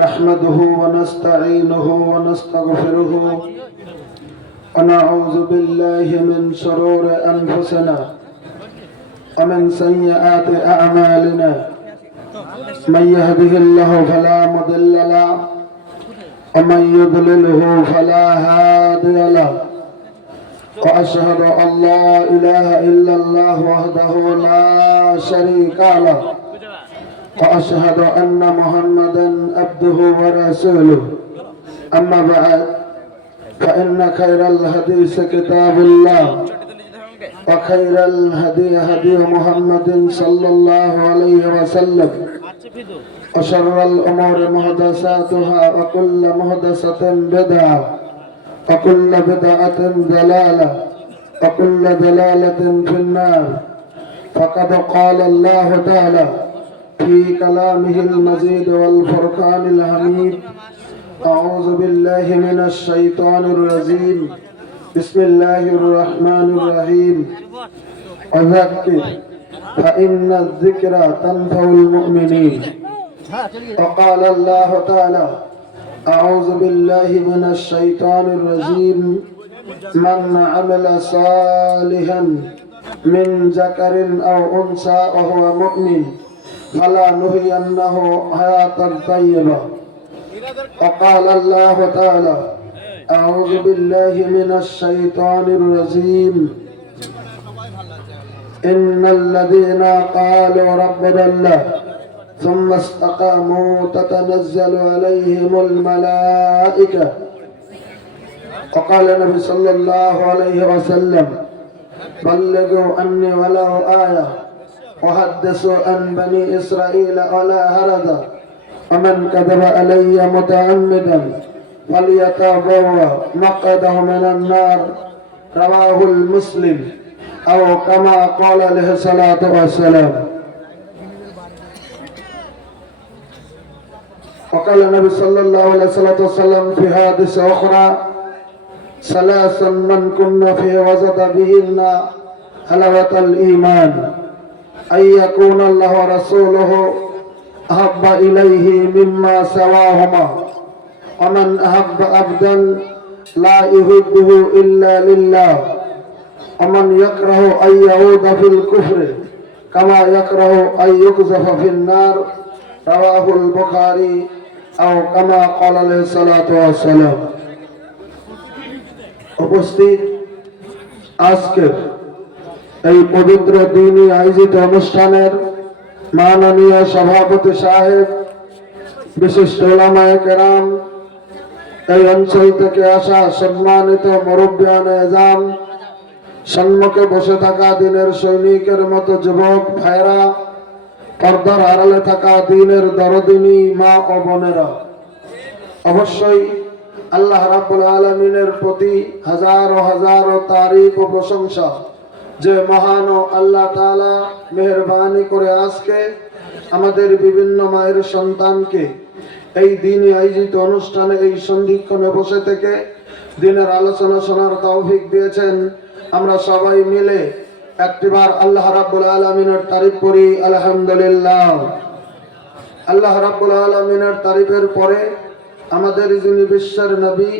نحمده ونستعينه ونستغفره ونعوذ بالله من شرور أنفسنا ومن سيئات أعمالنا من يهده الله فلا مضل له ومن يضلله فلا هادي له وأشهد أن لا إله إلا الله وحده لا شريك له وأشهد أن محمدا عبده ورسوله أما بعد فإن خير الحديث كتاب الله وخير الهدي هدي محمد صلى الله عليه وسلم وشر الأمور محدثاتها وكل محدثة بدعة وكل بدعة ضلالة وكل ضلالة في النار فقد قال الله تعالى في كلامه المجيد والفرقان الحميد أعوذ بالله من الشيطان الرجيم بسم الله الرحمن الرحيم وذكر فإن الذكر تنفع المؤمنين وقال الله تعالى أعوذ بالله من الشيطان الرجيم من عمل صالحا من ذكر أو أنثى وهو مؤمن فلنحيينه حياة طيبة وقال الله تعالى أعوذ بالله من الشيطان الرجيم إن الذين قالوا ربنا الله ثم استقاموا تتنزل عليهم الملائكة وقال النبي صلى الله عليه وسلم بلغوا عني ولو آية وحدثوا عن بني إسرائيل ولا هرج ومن كذب علي متعمدا فليتبوأ مقعده من النار رواه المسلم أو كما قال عليه الصلاة والسلام وقال النبي صلى الله عليه وسلم في حديث أخرى ثلاث من كن فيه وجد بهن حلاوة الإيمان أن يكون الله ورسوله أحب إليه مما سواهما ومن أحب عبدا لا يحبه إلا لله ومن يكره أن يعود في الكفر كما يكره أن يقذف في النار رواه البخاري أو كما قال عليه الصلاة والسلام উপস্থিত আজকের এই পবিত্র দিনই আয়োজিত অনুষ্ঠানের মাননীয় সভাপতি সাহেব, বিশিষ্ট উলামায়ে কেরাম, এই অঞ্চল থেকে আসা সম্মানিত মুরব্বিয়ানে এজাম, সম্মুখে বসে থাকা দিনের সৈনিকের মতো যুবক ভাইরা, পর্দার আড়ালে থাকা দিনের দরদিনী মা ও বোনেরা, অবশ্যই আল্লাহ রাব্বুল আলামিনের প্রতি হাজারো হাজারো তারিফ ও প্রশংসা যে মহান আল্লাহ তাআলা মেহেরবানি করে আজকে আমাদের বিভিন্ন মায়ের সন্তানকে এই দিনে আয়োজিত অনুষ্ঠানে এই সন্ধিক্ষণে বসে থেকে দিনের আলোচনা শোনার তৌফিক দিয়েছেন। আমরা সবাই মিলে একটিবার আল্লাহ রাব্বুল আলামিনের তারিফ করি আলহামদুলিল্লাহ। আল্লাহ রাব্বুল আলামিনের তারিফের পরে আমাদের যিনি বিশ্বের নবী,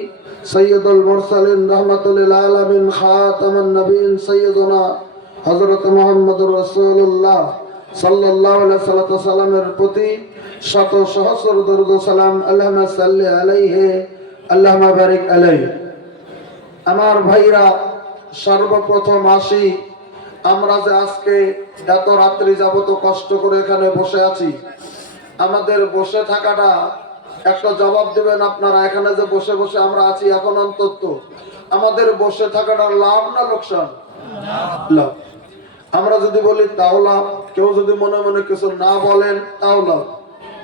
সৈয়দুল মুরসালিন, রাহমাতুল লিল আলামিন, খাতামুন নবীন, সৈয়দুনা হযরত মুহাম্মদুর রাসূলুল্লাহ সাল্লাল্লাহু আলাইহি সাল্লামের প্রতি শত সহস্র দরুদ ও সালাম আল্লাহুম্মা সাল্লি আলাইহি আল্লাহুম্মা বারিক আলাইহি। আমার ভাইরা, সর্বপ্রথম আসি, আমরা যে আজকে এত রাত্রি যাবত কষ্ট করে এখানে বসে আছি, আমাদের বসে থাকাটা একটা জবাব দেবেন আপনারা। এখানে যে বসে বসে আমরা আছি এখন, অন্তত আমাদের বসে থাকাটা লাভ না লোকসান? লাভ। আমরা যদি বলি তাও লাভ, কেউ যদি মনে মনে কিছু না বলেন তাও লাভ।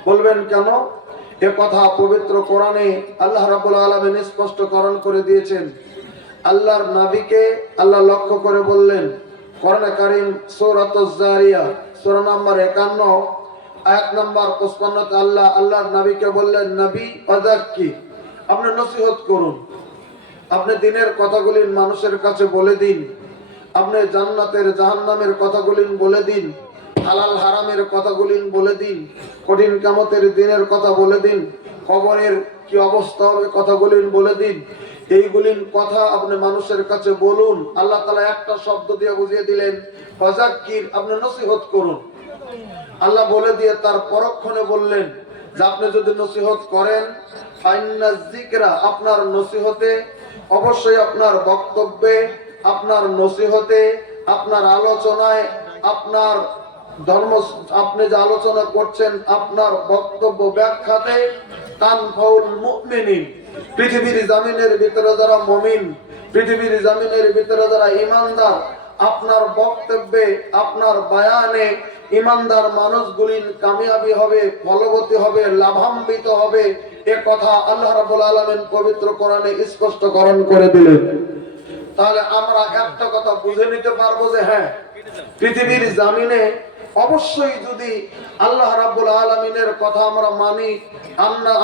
বলবেন কেন? এ কথা পবিত্র কোরআনে আল্লাহ রাব্বুল আলামিন স্পষ্টকরণ করে দিয়েছেন। আল্লাহর নবীকে আল্লাহ লক্ষ্য করে বললেন, কোরআনে কারীম সূরাতুজ জারিয়া সূরা নম্বর 51 আয়াত নম্বর 55 আল্লাহর নবীকে বললেন, নবী ওয়াযাক্কি, আপনি নসিহত করুন, আপনি দ্বীনের কথাগুলি মানুষের কাছে বলে দিন, আপনি জান্নাতের জাহান্নামের কথাগুলি বলে দিন, হালাল হারামের কথাগুলি বলে দিন, কঠিন কিয়ামতের দিনের কথা বলে দিন, কবরের কি অবস্থা হবে কথাগুলি বলে দিন। এইগুলি কথা আপনি মানুষের কাছে বলুন। আল্লাহ তাআলা একটা শব্দ দিয়ে বুঝিয়ে দিলেন, ফাযাক্কির, আপনি নসিহত করুন। আল্লাহ বলে দিয়ে তার পরক্ষণে বললেন যে আপনি যদি নসিহত করেন, ফাইন্নাজ যিকরা, আপনার নসিহতে, অবশ্যই আপনার বক্তব্যে, আপনার নসিহতে, আপনার আলোচনায়, আপনার ধর্ম, আপনি যে আলোচনা করছেন, আপনার বক্তব্য ব্যাখ্যাতে, তানফাউল মুমিনিন, পৃথিবীর জমিনের ভিতরে যারা মুমিন, পৃথিবীর জমিনের ভিতরে যারা ঈমানদার, আপনার বক্তব্যে, আপনার বয়ানে ঈমানদার মানুষগুলি কামিয়াবি হবে, ফলবতী হবে, লাভান্বিত হবে, এ কথা আল্লাহ রাব্বুল আলামিন পবিত্র কোরআনে স্পষ্টকরণ করে দিলেন। তাহলে আমরা একটা কথা বুঝে নিতে পারবো যে হ্যাঁ, পৃথিবীর জমিনে অবশ্যই যদি আল্লাহ রাব্বুল আলামিনের কথা আমরা মানি,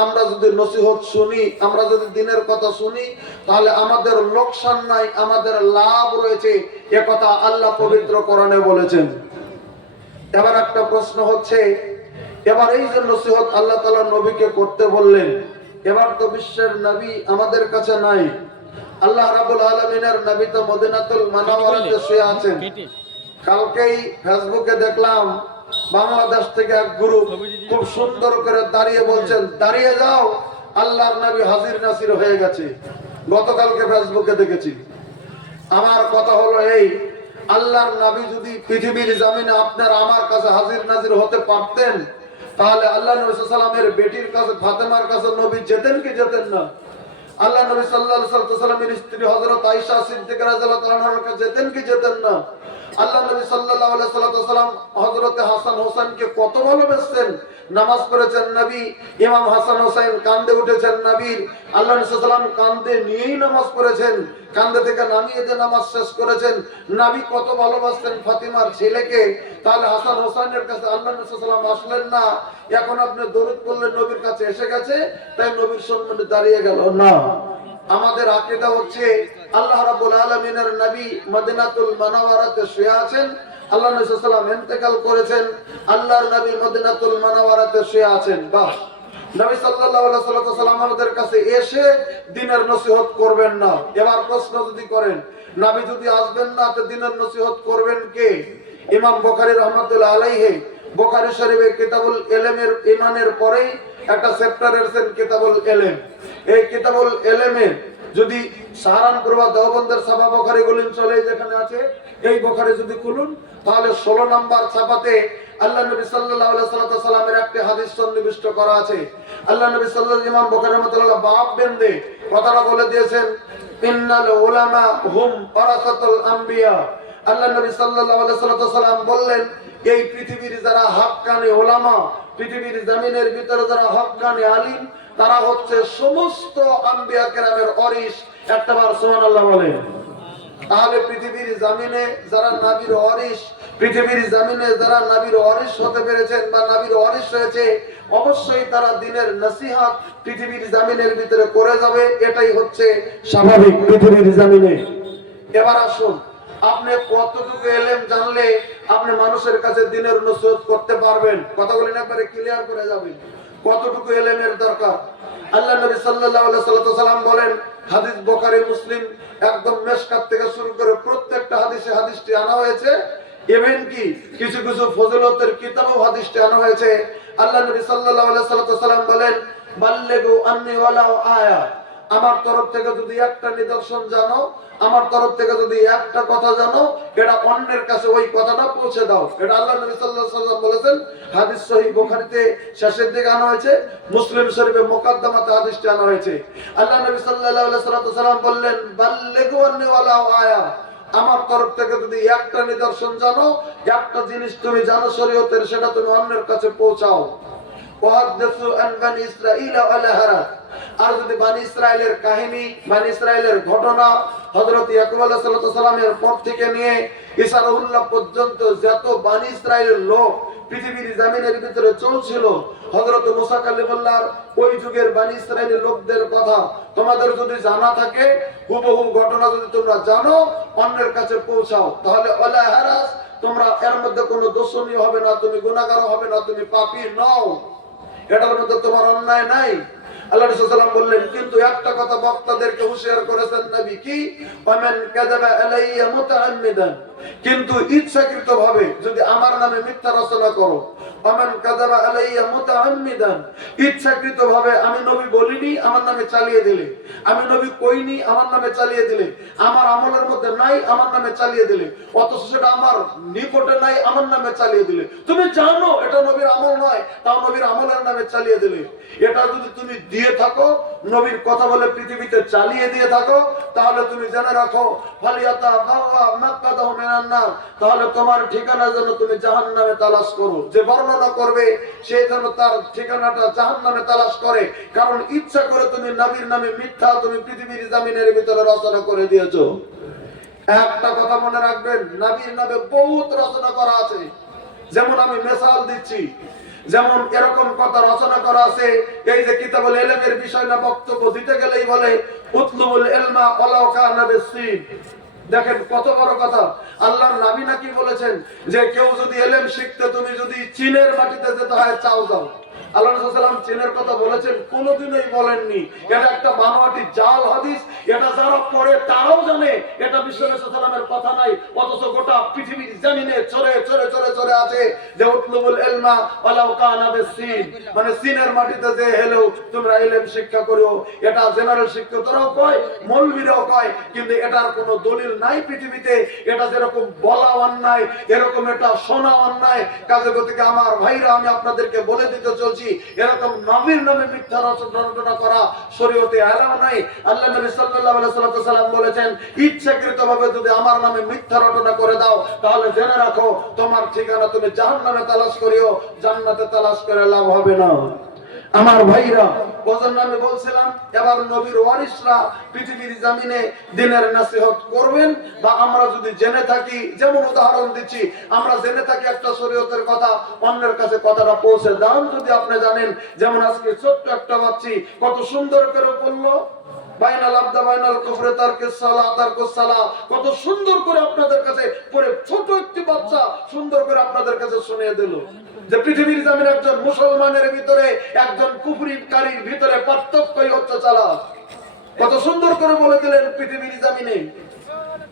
আমরা যদি নসিহত শুনি, আমরা যদি দিনের কথা শুনি, তাহলে আমাদের লোকসান নাই, আমাদের লাভ রয়েছে, এ কথা আল্লাহ পবিত্র কোরআনে বলেছেন। এবার একটা প্রশ্ন হচ্ছে, এবার এই যে নসিহত আল্লাহ তাআলা নবীকে করতে বললেন, এবার তো বিশ্বের নবী আমাদের কাছে নাই। আল্লাহ রাব্বুল আলামিনের নবী তো মদিনাতুল মুনাওয়ারাতে শুয়ে আছেন। কালকেই ফেসবুকে দেখলাম বাংলাদেশ থেকে এক গ্রুপ খুব সুন্দর করে দাঁড়িয়ে বলছেন, দাঁড়িয়ে যাও, আল্লাহর নবী হাজির নাসির হয়ে গেছে। গতকালকে ফেসবুকে দেখেছি। আমার কথা হলো এই, আল্লাহর নবী যদি পৃথিবীর জমিনে আপনার আমার কাছে হাজির নাজির হতে পারতেন, তাহলে আল্লাহ নবী সাল্লাল্লাহু আলাইহি ওয়াসাল্লামের বেটির কাছে ফাতেমার কাছে নবী যেতেন কি যেতেন না? আল্লাহ নবী সাল্লাল্লাহু আলাইহি ওয়াসাল্লামের স্ত্রী হযরত আয়েশা সিদ্দিকা রাদিয়াল্লাহু তাআলার কাছে যেতেন কি যেতেন না? আল্লাহ নবী সাল্লাল্লাহু আলাইহি ওয়াসাল্লাম হযরত হাসান হোসেনকে কত ভালোবাসতেন, নামাজ পড়েছেন নবী, ইমাম হাসান হোসেন কাঁদে উঠেছেন নবীর, আল্লাহ নবী সাল্লাল্লাহু আলাইহি ওয়াসাল্লাম কাঁদে নিয়েই নামাজ পড়েছেন, কাঁদে থেকে নামিয়ে দিয়ে নামাজ শেষ করেছেন। নবী কত ভালোবাসতেন ফাতিমার ছেলেকে, তাহলে হাসান হোসেনের কাছে আল্লাহ নবী সাল্লাল্লাহু আলাইহি ওয়াসাল্লাম আসলেন না, এখন আপনি দরুদ পড়লে নবীর কাছে এসে গেছে, তাই নবীর সম্মানে দাঁড়িয়ে গেল না। আমাদের আকীদা হচ্ছে আল্লাহ রাব্বুল আলামিনের নবী মদিনাতুল মুনাওয়ারাতে শুয়ে আছেন, আল্লাহ নবী সাল্লাল্লাহু আলাইহি ওয়াসাল্লাম ইন্তেকাল করেছেন, আল্লাহর নবী মদিনাতুল মুনাওয়ারাতে শুয়ে আছেন। বাস, নবী সাল্লাল্লাহু আলাইহি ওয়াসাল্লাম আমাদের কাছে এসে দ্বীনের নসিহত করবেন না। এবার প্রশ্ন যদি করেন, নবী যদি আসবেন না তো দ্বীনের নসিহত করবেন কে? ইমাম বুখারী রাহমাতুল্লাহ আলাইহি বুখারী শরীফে কিতাবুল ইলমের ঈমানের পরেই একটা চ্যাপ্টার এসেছেন কিতাবুল ইলম। এই কিতাবুল ইলমে যদি সাহারানপুর বা দেওবন্দের ছাপা বুখারী গুলিন চলে যেখানে আছে, এই বুখারী যদি খুলুন তাহলে 16 নম্বর ছাপাতে আল্লাহ নবী সাল্লাল্লাহু আলাইহি ওয়াসাল্লামের একটি হাদিস সন্নিবিষ্ট করা আছে। আল্লাহ নবী সাল্লাল্লাহু আলাইহি ইমাম বুখারী রাহমাতুল্লাহ বাব বেঁধে কথাটা বলে দিয়েছেন, ইন্নাল উলামা হুম ওয়ারাসাতুল আম্বিয়া। আল্লাহ নবী সাল্লাল্লাহু আলাইহি ওয়াসাল্লাম বললেন, এই পৃথিবীর যারা হক্কানি উলামা, পৃথিবীর জমিনের ভিতরে যারা হক্কানি আলিম, তারা হচ্ছে সমস্ত আম্বিয়া কেরামের ওয়ারিস। একবার সুবহানাল্লাহ বলেন। তাহলে পৃথিবীর জমিনে যারা নবীর ওয়ারিস, পৃথিবীর জমিনে যারা নবীর ওয়ারিস হতে পেরেছেন বা নবীর ওয়ারিস হয়েছে, অবশ্যই তারা দ্বীনের নসিহত পৃথিবীর জমিনের ভিতরে করে যাবে, এটাই হচ্ছে স্বাভাবিক পৃথিবীর জমিনে। এবার আসুন, আপনি কতটুকু ইলম জানলে আপনি মানুষের কাছে দ্বীনের নসিহত করতে পারবেন? কথাগুলো একবারে ক্লিয়ার করে যাবেন, কতটুকু ইলমের দরকার। আল্লাহ নবী সাল্লাল্লাহু আলাইহি ওয়াসাল্লাম বলেন, হাদিস বুখারী মুসলিম একদম মিশকাত থেকে শুরু করে প্রত্যেকটা হাদিসে হাদিসটি আনা হয়েছে, ইভেন কি কিছু কিছু ফজিলতের কিতাবেও হাদিসটি আনা হয়েছে। আল্লাহ নবী সাল্লাল্লাহু আলাইহি ওয়াসাল্লাম বলেন, বাল্লিগু আন্নী ওয়ালাউ আয়া, আমার তরফ থেকে যদি একটা নিদর্শন জানো, আমার তরফ থেকে যদি একটা কথা জানো, এটা অন্যের কাছে ওই কথাটা পৌঁছে দাও। এটা আল্লাহ নবী সাল্লাল্লাহু আলাইহি ওয়াসাল্লাম বলেছেন। হাদিস সহিহ বুখারীতে শেষের দিকে আনা হয়েছে, মুসলিম শরীফে মুকাদ্দমাতে হাদিসটি আনা হয়েছে। আল্লাহ নবী সাল্লাল্লাহু আলাইহি ওয়াসাল্লাম বললেন, বাল্লিগু আন্নী ওয়ালাউ আয়া, আমার তরফ থেকে যদি একটা নিদর্শন জানো, একটা জিনিস তুমি জানো শরীয়তের, সেটা তুমি অন্যের কাছে পৌঁছাও। ওয়াহাদাসু আন বানি ইসরাঈল ওয়ালা হারাজ, আর যদি বানি ইসরাইলের কাহিনী, বানি ইসরাইলের ঘটনা, হযরত ইয়াকুব আলাইহিস সালামের পর থেকে নিয়ে ঈসা রুহুল্লাহ পর্যন্ত যত বানি ইসরাইলের লোক পৃথিবীর জমিনের ভিতরে চলছিল, হযরত মুসা কালিমুল্লাহর ওই যুগের বানি ইসরাইলের লোকদের কথা তোমাদের যদি জানা থাকে, হুবহু ঘটনা যদি তোমরা জানো, অন্যের কাছে পৌঁছাও, তাহলে ওয়ালা হারাজ, তোমরা এর মধ্যে কোনো দোষণীয় হবে না, তুমি গুনাহগার হবে না, তুমি পাপী নও, এটার মধ্যে তোমার অন্যায় নাই। আল্লাহ রাসূল সাল্লাল্লাহু আলাইহি ওয়াসাল্লাম বললেন, কিন্তু একটা কথা বক্তাদেরকে হুঁশিয়ার করেছেন নবী, কি? ওয়ামান কাযাবা আলাইয়া মুতাআম্মিদান, কিন্তু ইচ্ছাকৃতভাবে যদি আমার নামে মিথ্যা রচনা করো, ওয়ামান কাযাবা আলাইয়া মুতাআম্মিদান, ইচ্ছাকৃতভাবে আমি নবী বলিনি আমার নামে চালিয়ে দিলে, আমি নবী কইনি আমার নামে চালিয়ে দিলে, আমার আমলের মধ্যে নাই আমার নামে চালিয়ে দিলে, অথচ সেটা আমার নিকটে নাই আমার নামে চালিয়ে দিলে, তুমি জানো এটা নবীর আমল নয়, তাও নবীর আমলের নামে চালিয়ে দিলে, এটা যদি তুমি দিয়ে থাকো, নবীর কথা বলে পৃথিবীতে চালিয়ে দিয়ে থাকো, তাহলে তুমি জেনে রাখো ফালিয়াতা বাওয়া মাক্কাদাহু মিনান নার, তাহলে তোমার ঠিকানা যেন তুমি জাহান্নামে তালাশ করো। যে বর্ণনা করবে সে যেন তার ঠিকানাটা জাহান্নামে তালাশ করে, কারণ ইচ্ছা করে তুমি নবীর নামে মিথ্যা তুমি পৃথিবীর জমিনের ভিতরে রচনা করে দিয়েছো। একটা কথা মনে রাখবেন, নবীর নামে বহুত রচনা করা আছে। যেমন আমি মিসাল দিচ্ছি, যেমন এরকম কথা রচনা করা আছে, এই যে কিতাবুল ইলমের বিষয় না বক্তব্য দিতে গেলেই বলে উতলুবুল ইলমা ওয়ালাউ কানা বিসসিন। দেখেন কত বড় কথা। আল্লাহর নবী নাকি বলেছেন যে কেউ যদি ইলম শিখতে তুমি যদি চীনের মাটিতে যেতে হয় চাও যাও। আল্লাহ রাসূল সাল্লাল্লাহু আলাইহি ওয়াসাল্লাম চীনের কথা বলেছেন? কোনোদিনই বলেননি। এটা একটা বানোয়াটি জাল হাদিস, এটা যারা পড়ে তারাও জানে এটা বিশ্ব নবী সাল্লাল্লাহু আলাইহি ওয়াসাল্লামের কথা নাই, অথচ গোটা পৃথিবীর জমিনে ছড়ে ছড়ে ছড়ে ছড়ে আছে যে উতলুবুল ইলমা ওয়ালাউ কানা বিসসিন, মানে চীনের মাটিতে যে হেলো তোমরা ইলম শিক্ষা করো। এটা জেনারেল শিক্ষকরাও কয়, মৌলবীরাও কয়, কিন্তু এটার কোনো দলিল নাই পৃথিবীতে। এটা যেরকম বলা অন্যায় এরকম এটা শোনা অন্যায়। কাজে গতিকে আমার ভাইরা, আমি আপনাদেরকে বলে দিতে চলছি, এরকম নবীর নামে মিথ্যা রচনা করা শরীয়তে এলাও নাই। আল্লাহ নবী সাল্লাল্লাহু আলাইহি ওয়াসাল্লাম বলেছেন, ইচ্ছাকৃতভাবে যদি আমার নামে মিথ্যা রচনা করে দাও, তাহলে জেনে রাখো তোমার ঠিকানা তুমি জাহান্নামে তালাশ করিও, জান্নাতে তালাশ করে লাভ হবে না। আমার ভাইরা, ওজন্য আমি বলছিলাম এবার নবীর ওয়ারিসরা পৃথিবীর জমিনে দ্বীনের নসিহত করবেন, বা আমরা যদি জেনে থাকি, যেমন উদাহরণ দিচ্ছি, আমরা জেনে থাকি একটা শরীয়তের কথা, অন্যের কাছে কথাটা পৌঁছে দান যদি আপনি জানেন। যেমন আজকে ছোট্ট একটা বাচ্চি কত সুন্দর করে বললো বাইনাল আবদা বাইনাল কুফরি তারকিস সালাত তারকুস সালাহ, কত সুন্দর করে আপনাদের কাছে পড়ে ছোট একটি বাচ্চা সুন্দর করে আপনাদের কাছে শুনিয়ে দিল যে পৃথিবীর জমিনে একজন মুসলমানের ভিতরে একজন কুফরিকারীর ভিতরে পার্থক্যই হচ্ছে সালাত। কত সুন্দর করে বলে দিলেন পৃথিবীর জমিনে।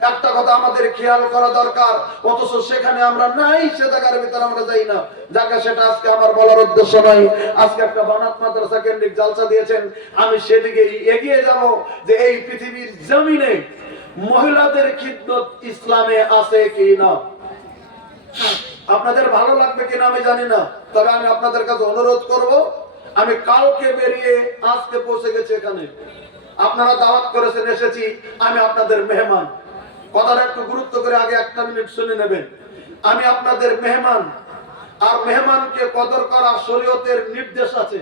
একটা কথা আমাদের খেয়াল করা দরকার, অথচ সেখানে আমরা নাই, সে জায়গার ভিতরে আমরা যাই না। যাকে সেটা আজকে আমার বলার উদ্দেশ্য নয়। আজকে একটা বানাত মাদ্রাসা কেন্দ্রিক জালসা দিয়েছেন, আমি সেদিকে এগিয়ে যাব যে এই পৃথিবীর জমিনে মহিলাদের খিদমত ইসলামে আছে কি না। আপনাদের ভালো লাগবে কিনা আমি জানি না, তবে আমি আপনাদের কাছে অনুরোধ করব, আমি কালকে বেরিয়ে আজকে পৌঁছে গেছি এখানে, আপনারা দাওয়াত করেছেন এসেছি, আমি আপনাদের মেহমান। কথাটা একটু গুরুত্ব করে আগে একটা মিনিট শুনে নেবেন। আমি আপনাদের মেহমান, আর মেহমানকে কদর করা শরীয়তের নির্দেশ আছে।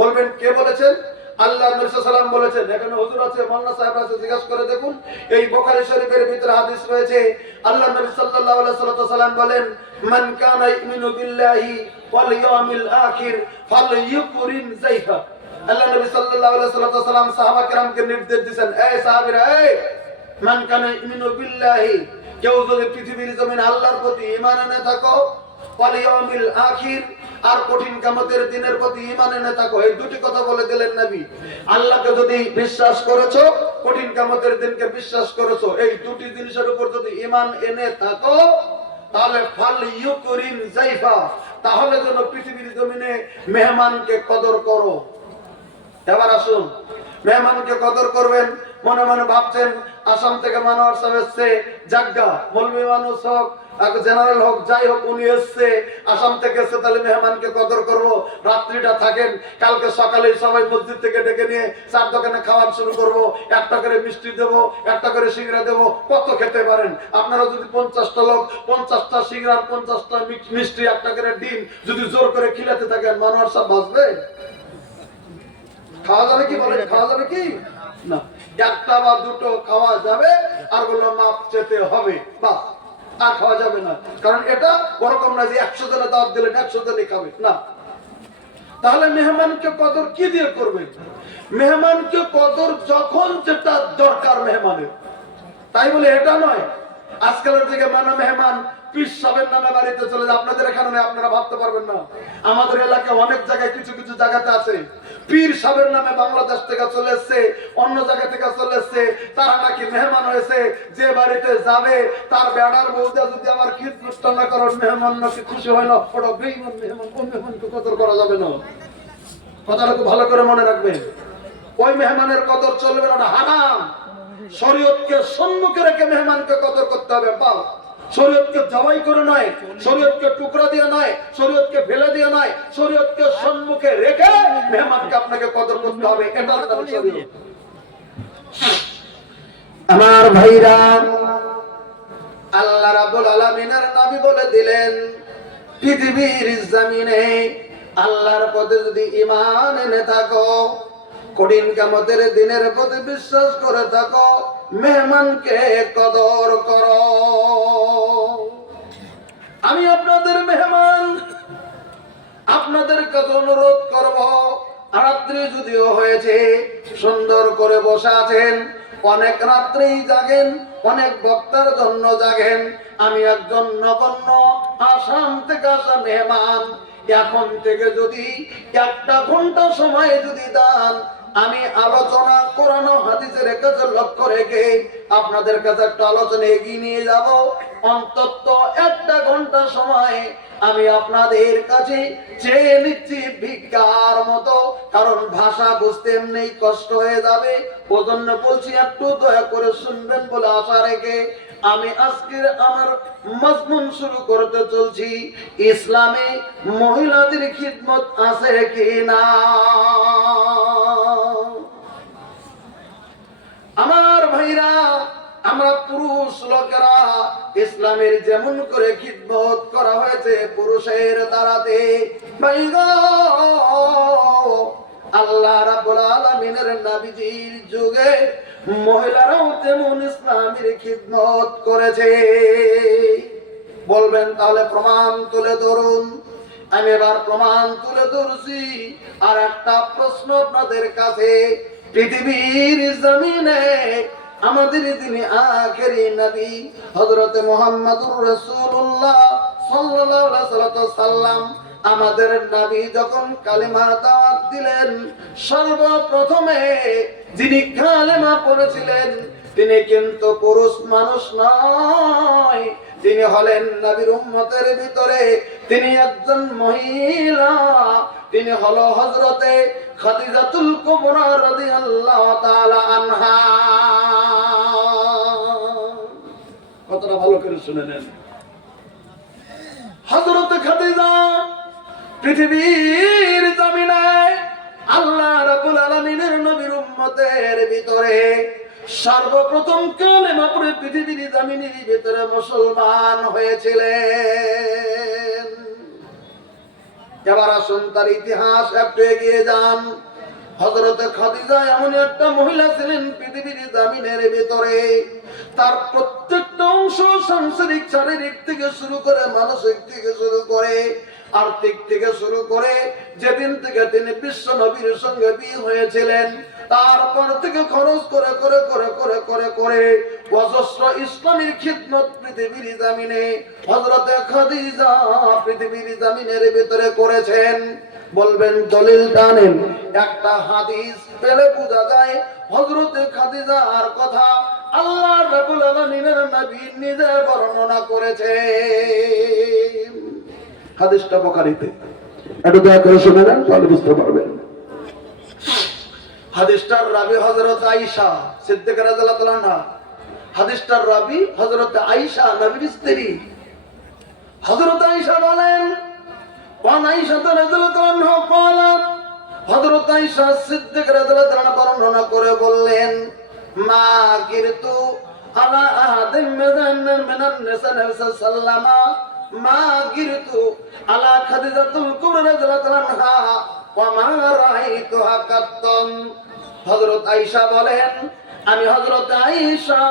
বলবেন কে বলেছেন? আল্লাহ নবী সাল্লাল্লাহু আলাইহি ওয়াসাল্লাম বলেছেন। এখানে হুজুর আছে, মাওলানা সাহেব আছে, জিজ্ঞাসা করে দেখুন। এই বুখারী শরীফের ভিতরে হাদিস রয়েছে, আল্লাহ নবী সাল্লাল্লাহু আলাইহি ওয়াসাল্লাম বলেন, মান কানা ইউমিনু বিল্লাহি ওয়াল ইয়াউমিল আখির ফালইউকরিম যাইফা। আল্লাহ নবী সাল্লাল্লাহু আলাইহি ওয়াসাল্লাম সাহাবা কিরামকে নির্দেশ দিয়েছেন, এই সাহাবীরা, এই মান কানা ইউমিনু বিল্লাহি, কেউ যদি পৃথিবীর জমিনে আল্লাহর প্রতি ঈমান এনে থাকো, ওয়াল ইয়াউমিল আখির, আর কঠিন কিয়ামতের দিনের প্রতি ঈমান এনে থাকো। এই দুটি কথা বলে দিলেন নবী। আল্লাহকে যদি বিশ্বাস করেছো, কঠিন কিয়ামতের দিনকে বিশ্বাস করেছো, এই দুটি জিনিসের উপর যদি ঈমান এনে থাকো, তাহলে ফালইউকরিম যাইফা, তাহলে যেন পৃথিবীর জমিনে মেহমানকে কদর করো। এবার আসুন, মেহমানকে কদর করবেন। মনে মনে ভাবছেন আসাম থেকে মানোয়ার সাহেব এসছে, জাগা মৌলভী মানুষ হোক জেনারেল হোক যাই হোক, উনি এসছে আসাম থেকে এসছে, তাহলে মেহমানকে কদর করবো, রাত্রিটা থাকেন, কালকে সকালে সবাই মসজিদ থেকে ডেকে নিয়ে চার দোকানে খাওয়ার শুরু করবো, একটা করে মিষ্টি দেবো, একটা করে সিংড়া দেবো, কত খেতে পারেন আপনারা? যদি 50টা লোক 50টা সিংড়ার 50টা মিষ্টি একটা করে ডিম যদি জোর করে খিলাতে থাকেন, মানোয়ার সাহেব বাঁচবে? খাওয়া যাবে কি বলেন? খাওয়া যাবে কি না? একটা বা দুটো খাওয়া যাবে, আর গুলো মাপ চেতে হবে, বাস, আর খাওয়া যাবে না। কারণ এটা ওরকম না যে 100 জনের দাওয়াত দিলেন 100 জনই খাবে না। তাহলে মেহমানকে কদর কি দিয়ে করবেন? মেহমানকে কদর যখন যেটা দরকার মেহমানের, তাই বলে এটা নয় আজকালের দিকে মানে মেহমান পীর সাহেবের নামে বাড়িতে চলে যায়। আপনাদের এখানে নয়, আপনারা ভাবতে পারবেন না। আমাদের এলাকায় অনেক জায়গায় কিছু কিছু জায়গাতে আছে পীর সাহেবের নামে বাংলাদেশ থেকে চলে এসছে, অন্য জায়গা থেকে চলে এসছে, তারা নাকি মেহমান হয়েছে। যে বাড়িতে যাবে তার বেড়ার বউদা যদি আমার খিদমত না করার মেহমান নাকি খুশি হয় না, ওটা বেঈমান মেহমান, কোন মেহমানকে কদর করা যাবে না। কথাটা খুব ভালো করে মনে রাখবেন, ওই মেহমানের কদর চলবে না, ওটা হারাম। শরীয়তকে সম্মুখে রেখে মেহমানকে কদর করতে হবে। পাও শরীয়তকে জবাই করে নয়, শরীয়তকে টুকরা দিয়ে নয়, শরীয়তকে ফেলে দিয়ে নয়, শরীয়তকে সম্মুখে রেখে মেহমানকে আপনাকে কদর করতে হবে। এটা হলো শরীয়ত। আমার ভাইরা, আল্লাহ রাব্বুল আলামিনের নবী বলে দিলেন, পৃথিবীর জমিনে আল্লাহর পথে যদি ঈমান এনে থাকো, কঠিন কিয়ামতের দিনের প্রতি বিশ্বাস করে থাকো, মেহমানকে কদর করো। আমি আপনাদের মেহমান, আপনাদের কাছে অনুরোধ করব, রাত্রি যদিও হয়েছে, সুন্দর করে বসে আছেন, অনেক রাত্রেই জাগেন, অনেক বক্তার জন্য জাগেন। আমি একজন নগণ্য আসাম থেকে আসা মেহমান, এখন থেকে যদি 1টা ঘন্টা সময় যদি দান, আমি আলোচনা কোরআন ও হাদিসের কাছে লক্ষ্য রেখে আপনাদের কাছে একটা আলোচনা এগিয়ে নিয়ে যাব। অন্তত 1টা ঘন্টা সময় আমি আপনাদের কাছে চেয়ে নিচ্ছি ভিক্ষার মতো, কারণ ভাষা বুঝতে এমনি কষ্ট হয়ে যাবে। ওজন্য বলছি একটু দয়া করে শুনবেন বলে আশা রেখে আমি আজকের আমার মাজমুন শুরু করতে চলছি। ইসলামে মহিলাদের খিদমত আছে কি না? আমার ভাইরা, আমরা পুরুষ লোকেরা ইসলামের যেমন করে খিদমত করা হয়েছে পুরুষের দ্বারাতে, ভাই গো, আল্লাহ রাব্বুল আলামিনের নবীজির যুগে মহিলারাও তেমন ইসলামের খিদমত করেছে। বলবেন তাহলে প্রমাণ তুলে ধরুন। আমি এবার প্রমাণ তুলে ধরছি। আর একটা প্রশ্ন আপনাদের কাছে, পৃথিবীর জমিনে আমাদের যিনি আখেরি নবী হযরত মুহাম্মদুর রাসূলুল্লাহ সাল্লাল্লাহু আলাইহি ওয়াসাল্লাম, আমাদের নবী যখন কালিমার দাওয়াত দিলেন, সর্বপ্রথমে যিনি কালিমা পড়েছিলেন তিনি কিন্তু পুরুষ মানুষ নয়, তিনি হলেন নবীর উম্মতের ভিতরে তিনি একজন মহিলা, তিনি হলো হযরতে খাদিজাতুল কুবরা রাদিয়াল্লাহু তাআলা আনহা। কতটা ভালো করে শুনে নেন। হযরতে খাদিজা পৃথিবীর জমিনে আল্লাহ রাব্বুল আলামিনের নবীর উম্মতের ভিতরে সর্বপ্রথম কালেমা পড়ে পৃথিবীর জমিনের ভিতরে মুসলমান হয়েছিলেন। এবার আসুন তার ইতিহাস একটু এগিয়ে যান। হযরতে খাদিজা এমন একটা মহিলা ছিলেন পৃথিবীর জমিনের ভিতরে, তার প্রত্যেকটা অংশ সাংসারিক শারীরিক থেকে শুরু করে মানসিক থেকে শুরু করে আর্থিক থেকে শুরু করে যেদিন থেকে তিনি বিশ্ব নবীর সঙ্গে বিয়ে হয়েছিলেন, তারপর থেকে খরচ করে করে করে করে করে করে অজস্র ইসলামের খিদমত পৃথিবীর জমিনে হযরতে খাদিজা পৃথিবীর জমিনের ভিতরে করেছেন। বলবেন দলিল টানেন, একটা হাদিস পেলে বোঝা যায় হযরতে খাদিজার কথা আল্লাহ রাব্বুল আলামিনের নবী নিজে বর্ণনা করেছেন। হাদিসটা বুখারীতে, একটু দয়া করে শুনে নেন তাহলে বুঝতে পারবেন। হাদিসটার রাবী হযরত আয়েশা সিদ্দিকা রাদিয়াল্লাহু তাআলা আনহা। হাদিসটার রাবী হযরত আয়েশা, নবীর স্ত্রী। হযরত আয়েশা বলেন, ওয়ান আয়েশা রাদিয়াল্লাহু তাআলা আনহা قالت, হযরত আয়েশা সিদ্দিকা রাদিয়াল্লাহু তাআলা বর্ণনা করে বললেন, মা গিরতু আলা আহাদিন মিনান নিসা সাল্লাল্লাহু মা গিরতু আলা খাদিজাতুল কুবরা রাদিয়াল্লাহু তাআলা আনহা ওয়া মা রাআইতুহা কাত্তান। হযরত আয়েশা বলেন, আমি হযরত আয়েশা,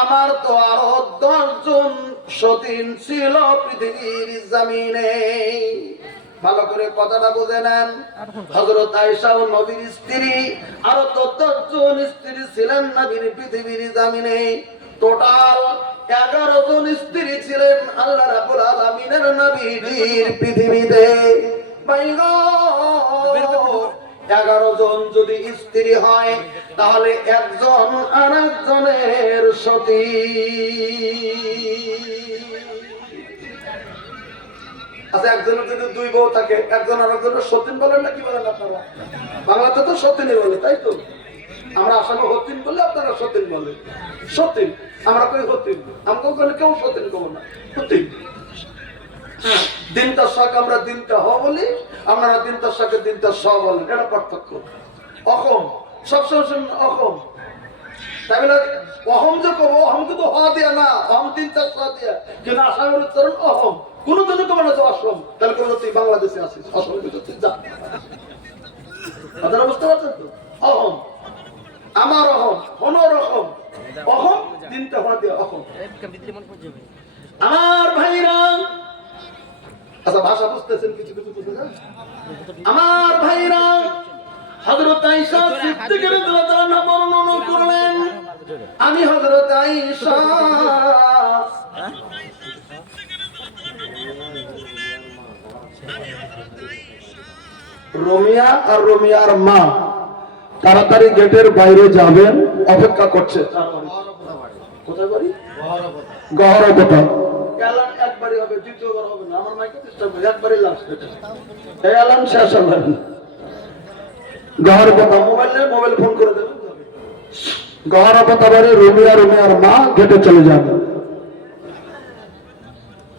আমার তো আরো 10 জন সতীন ছিল পৃথিবীর জমিনে। ভালো করে কথাটা বুঝে নেন। হযরত আয়েশা ও নবীর স্ত্রী, আরো তো 10 জন স্ত্রী ছিলেন নবীর পৃথিবীর জমিনে। টোটাল 11 জন স্ত্রী ছিলেন আল্লাহ রাব্বুল আলামিনের নবীজির পৃথিবীতে। ভাই গো, 11 জন যদি স্ত্রী হয় তাহলে একজন আরেকজনের সতী। আচ্ছা, একজনের যদি 2 বউ থাকে, একজন আরেকজনের সতীন বলেন না, কি বলেন আপনারা? বাংলাতে তো সতীনই বলে, তাই তো? আমরা আসামে হতিন বলে, আপনারা সতীন বলে। সতীন আমরা কই হতিন, আমরাও বলে, কেউ সতীন কব না, হতিন। দিনটা শাক আমরা দিনটা হ বলি, আপনারা দিনটা শাকে দিনটা স বলেন, এটা পার্থক্য। অহম সবসময় অহম, তাই বলে অহম যে কব, অহম কিন্তু হ দিয়া না, অহম দিনটা স দিয়া, কিন্তু আসামের উচ্চারণ অহম। কোন জন্য কবে না অসম, তাহলে কবে তুই বাংলাদেশে আসিস, অসম যা। আপনারা বুঝতে পারছেন তো? অহম, আমার অহম, অনরহম, অহম দিনটা হ দিয়া অহম। আমার ভাইরা, আচ্ছা ভাষা বুঝতেছেন, কিছু কিছু বুঝতে না? আমার ভাইরা, হযরত আয়েশা সিদ্দিকা রাদিয়াল্লাহু আনহা বর্ণনা করলেন, আমি হযরত আয়েশা রোমিয়া আর রোমিয়ার মা তাড়াতাড়ি গেটের বাইরে যাবেন, অপেক্ষা করছে। কোথায় বাড়ি? গহরপতা। এলান একবারই হবে, দ্বিতীয়বার হবে না। আমার মাইকে ডিস্টার্ব হয়, একবারই লাস্ট। এই এলান শেষ হবে। গহরপতা মোবাইল ফোন করে দেবেন। গহরপতা বাড়ি, রোমিয়ার মা গেটে চলে যাবে।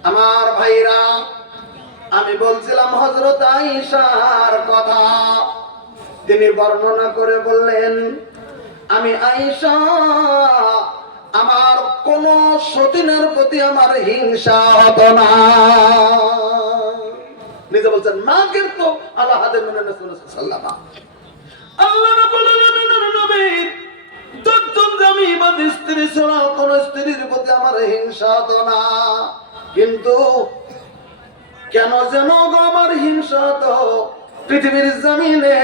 আমার ভাইরা, আমি বলছিলাম হযরত আয়েশার কথা। তিনি বর্ণনা করে বললেন, আমি আয়েশা, আমার কোন সতীনের প্রতি আমার হিংসা হতো না। নিজে বলছেন, মা কিন্তু আল্লাহ হাদে মিনা রাসূলুল্লাহ আল্লাহ রাব্বুল আলামিনের নবীর 10 জন জামিবাদ স্ত্রী ছাড়া কোন স্ত্রীর প্রতি আমার হিংসা হতো না। কিন্তু কেন যেন আমার হিংসা হতো পৃথিবীর জমিনে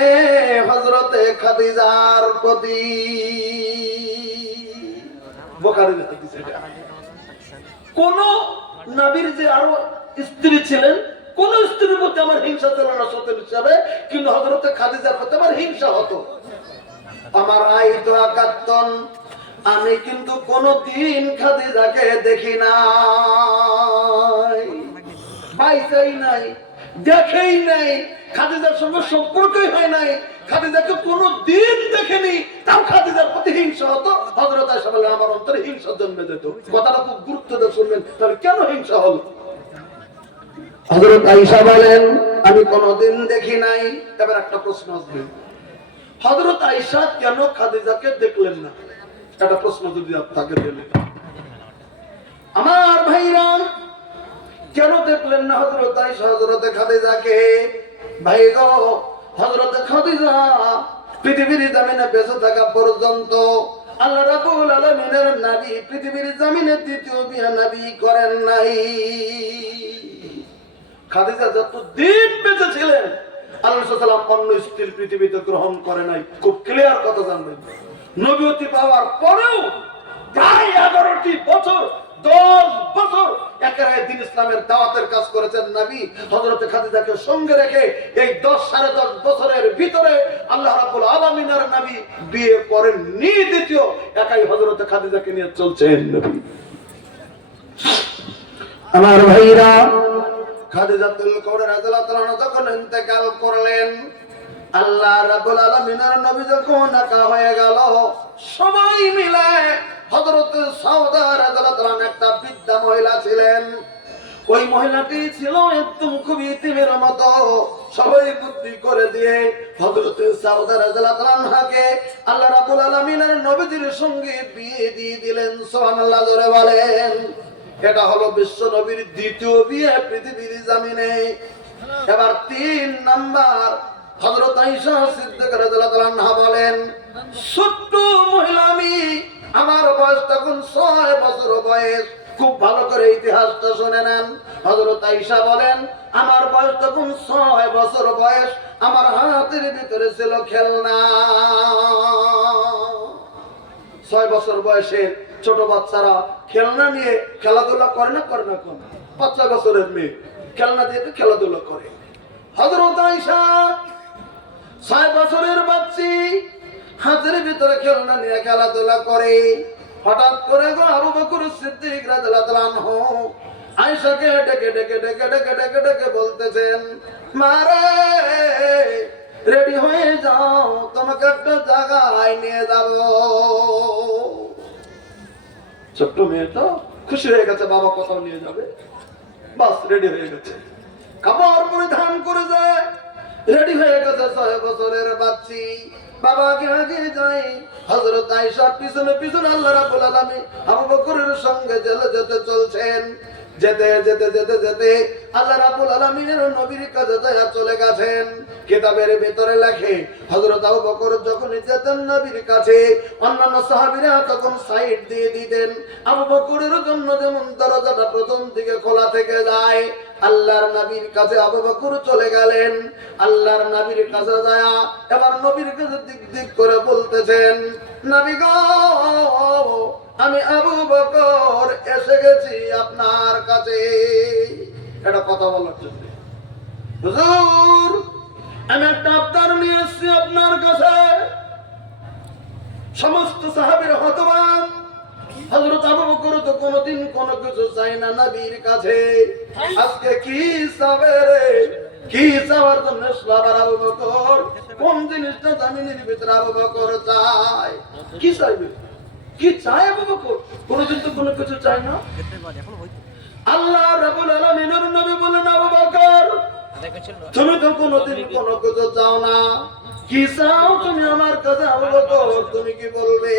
হযরতে খাদিজার প্রতি। বুখারীর হাদিস এটা। কোন নবীর যে আরো স্ত্রী ছিলেন, কোন স্ত্রীর প্রতি আমার হিংসা ছিল না সতীর হিসাবে, কিন্তু হযরতে খাদিজার প্রতি আমার হিংসা হতো। আমার আইতো আকাত্তন, আমি কিন্তু কোনদিন খাদিজাকে দেখি নাই, পাইছাই নাই, দেখেই নাই, খাদিজার সঙ্গে সম্পর্কই হয় নাই, খাদিজাকে কোনদিন দেখেনি, তাও খাদিজার প্রতি হিংসা হতো। হযরত আয়েশা বলেন, আমার অন্তরে হিংসা জন্মে যেত। কথাটা খুব গুরুত্ব দিয়ে শুনবেন, তাহলে কেন হিংসা হলো? হযরত আয়েশা বলেন, আমি কোনদিন দেখি নাই। এবার একটা প্রশ্ন আসবে, হযরত আয়েশা কেন খাদিজাকে দেখলেন না? একটা প্রশ্ন যদি আপনাকে দিলে, আমার ভাইরা, কেন দেখলেন না হযরত আয়েশা হযরতে খাদিজাকে? ভাই গো, হযরতে খাদিজা পৃথিবীর জমিনে বেঁচে থাকা পর্যন্ত আল্লাহ রাব্বুল আলামিনের নবী পৃথিবীর জমিনে দ্বিতীয় বিয়ে নবী করেন নাই। খাদিজা যতদিন বেঁচে ছিলেন আল্লাহ সাল্লাল্লাহু আলাইহি অন্য স্ত্রীর পৃথিবীতে গ্রহণ করে নাই। খুব ক্লিয়ার কথা জানবেন, নবুয়তি পাওয়ার পরেও প্রায় 11টি বছর, 10 বছর একেরায় দ্বীন ইসলামের দাওয়াতের কাজ করেছেন নবী। হযরতে খাদিজাকে সঙ্গে রেখে এই 10 সাড়ে 10 বছরের ভিতরে আল্লাহ রাব্বুল আলামিনের নবী বিয়ে করেননি দ্বিতীয়, একাই হযরতে খাদিজাকে নিয়ে চলছেন নবী। আমার ভাইরা, খাদিজাতুল কুবরা রাদিয়াল্লাহু তাআলা যখন ইন্তেকাল করলেন, আল্লাহ রাব্বুল আলামিনের নবী যখন একা হয়ে গেল, সবাই মিলে হযরত সাউদা রাদিয়াল্লাহু তাআলা একটা বৃদ্ধা মহিলা ছিলেন। ওই মহিলাটি ছিল একদম খুবই ইতিমের মতো। সবাই বুদ্ধি করে দিয়ে হযরত সাউদা রাদিয়াল্লাহু তাআলাকে আল্লাহ রাব্বুল আলামিনের নবীর সঙ্গে বিয়ে দিয়ে দিলেন। সুবহানাল্লাহ, জোরে বলেন। এটা হলো বিশ্ব নবীর দ্বিতীয় বিয়ে পৃথিবীর জমিনে। এবার 3 নাম্বার, হযরত আয়েশা সিদ্দিকা রাদিয়াল্লাহু তাআলা বলেন, ছোট্ট মহিলা আমি, আমার বয়স তখন 6 বছর বয়স। খুব ভালো করে ইতিহাসটা শুনে নেন। হযরত আয়েশা বলেন, আমার বয়স তখন 6 বছর বয়স, আমার হাতের ভিতরে ছিল খেলনা। 6 বছর বয়সে ছোট বাচ্চারা খেলনা নিয়ে খেলাধুলা করে না কোন 5 বছরের মেয়ে খেলনা দিয়ে তো খেলাধুলা করে। হযরত আয়েশা 6 বছরের বাচ্চি হাতের ভিতরে খেলনা নিয়ে খেলাধুলা করে। হঠাৎ করে গো আবু বকর সিদ্দিক রাদিয়াল্লাহু আনহু আয়েশাকে ডেকে ডেকে ডেকে ডেকে ডেকে ডেকে বলতেছেন, মারে রেডি হয়ে যাও, তোমাকে একটা জায়গায় নিয়ে যাব। ছোট্ট মেয়ে তো খুশি হয়ে গেছে, বাবা কোথাও নিয়ে যাবে, বাস রেডি হয়ে গেছে, কাপড় পরিধান করে যায়, রেডি হয়ে গেছে 6 বছরের বাচ্চি। বাবা আগে আগে যায়, হযরত আয়েশা পিছনে পিছনে আল্লাহ রাব্বুল আলামিন আবু বকরের সঙ্গে যেতে চলছেন। যেতে যেতে যেতে যেতে আল্লাহ রাব্বুল আলামিনের নবীর কাছে যায় চলে গেছেন। কিতাবের ভিতরে লেখে হযরত আবু বকর যখন যেতেন নবীর কাছে, অন্যান্য সাহাবীরা তখন সাইড দিয়ে দিতেন। আবু বকরের জন্য যেমন দরজাটা প্রথম দিকে খোলা থেকে যায়, আল্লাহর নবীর কাছে আবু বকর চলে গেলেন। আল্লাহর নবীর কাছে যায় এবার নবীর কাছে দিক দিক করে বলতেছেন, নবী গো, আমি আবু বকর এসে গেছি আপনার কাছে। এটা কথা বলার জন্য, হুজুর আমি একটা আবদার নিয়ে এসেছি আপনার কাছে। সমস্ত সাহাবীরা হতবাক। হযরত আবু বকর তো কোনোদিন কোনো কিছু চাই না নবীর কাছে, আজকে কি চাবে রে, কি চাওয়ার জন্য আবার আবু বকর? কোন জিনিসটা জামিনের ভিতরে আবু বকর চায়? কি চাইবে, কি চায় আবু বকর? কোনোদিন তো কোনো কিছু চায় না। আল্লাহ রাব্বুল আলামিনের নবী বলেন, আবু বকর তুমি তো কোনোদিন কোনো কিছু চাও না, কি চাও তুমি আমার কাছে আবু বকর? তুমি কি বলবে,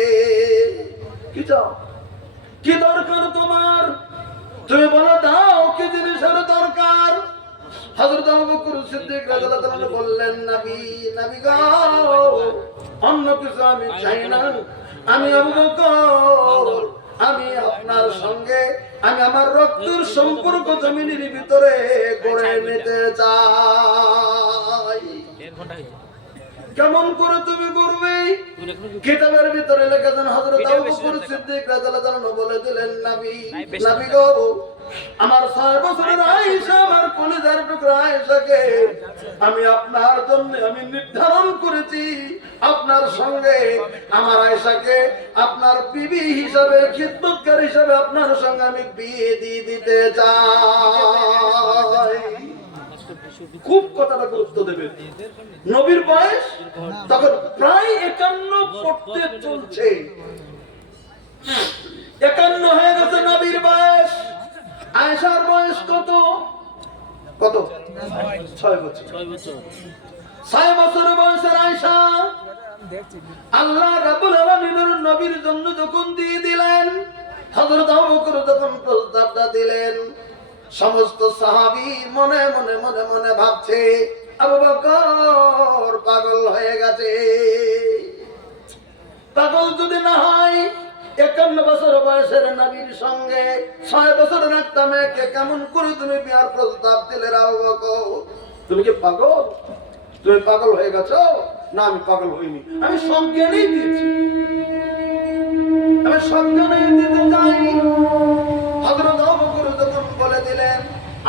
কি চাও, কি দরকার তোমার? তুমি বলে দাও কি জিনিসের দরকার। হযরত আবু বকর সিদ্দিক রাদিয়াল্লাহু তাআলা বললেন, নবী গো, অন্য কিছু আমি চাই না, আমি আবু বকর আমি আপনার সঙ্গে আমি আমার রক্তের সম্পর্ক জমিনের ভিতরে গড়ে নিতে চাই। কেমন করে তুমি করবে? কিতাবের ভিতরে লেখেছেন হযরত আবু বকর সিদ্দিক রাদিয়াল্লাহু তাআলা বলে দিলেন, নবী গো, আমার 6 বছরের আয়েশা, আমার কলিজার টুকরা আয়েশাকে আমি আপনার জন্য আমি নির্ধারণ করেছি, আপনার সঙ্গে আমার আয়েশাকে আপনার বিবি হিসাবে, খিদমতগার হিসাবে আপনার সঙ্গে আমি বিয়ে দিয়ে দিতে চাই। খুব কথাটা গুরুত্ব দেবে। নবীর বয়স তখন প্রায় 51 পড়তে চলছে, 51 হয়ে গেছে নবীর বয়স। আয়েশার বয়স কত কত? 6 বছর। 6 বছরের বয়সের আয়েশা আল্লাহ রাব্বুল আলামিনের নবীর জন্য যখন দিয়ে দিলেন, হযরত আবু বকর যখন প্রস্তাবটা দিলেন, সমস্ত সাহাবী মনে মনে মনে মনে ভাবছে আবু বকর পাগল হয়ে গেছে। পাগল যদি না হয় 51 বছর বয়সের নবীর সঙ্গে 6 বছরের একটা মেয়েকে কেমন করে তুমি বিয়ার প্রস্তাব দিলে? আবু বকর তুমি কি পাগল? তুমি পাগল হয়ে গেছো? না আমি পাগল হইনি, আমি সজ্ঞানেই দিয়েছি, আমি সজ্ঞানেই দিতে চাই। হযরত আবু বকর যখন বলে দিলেন,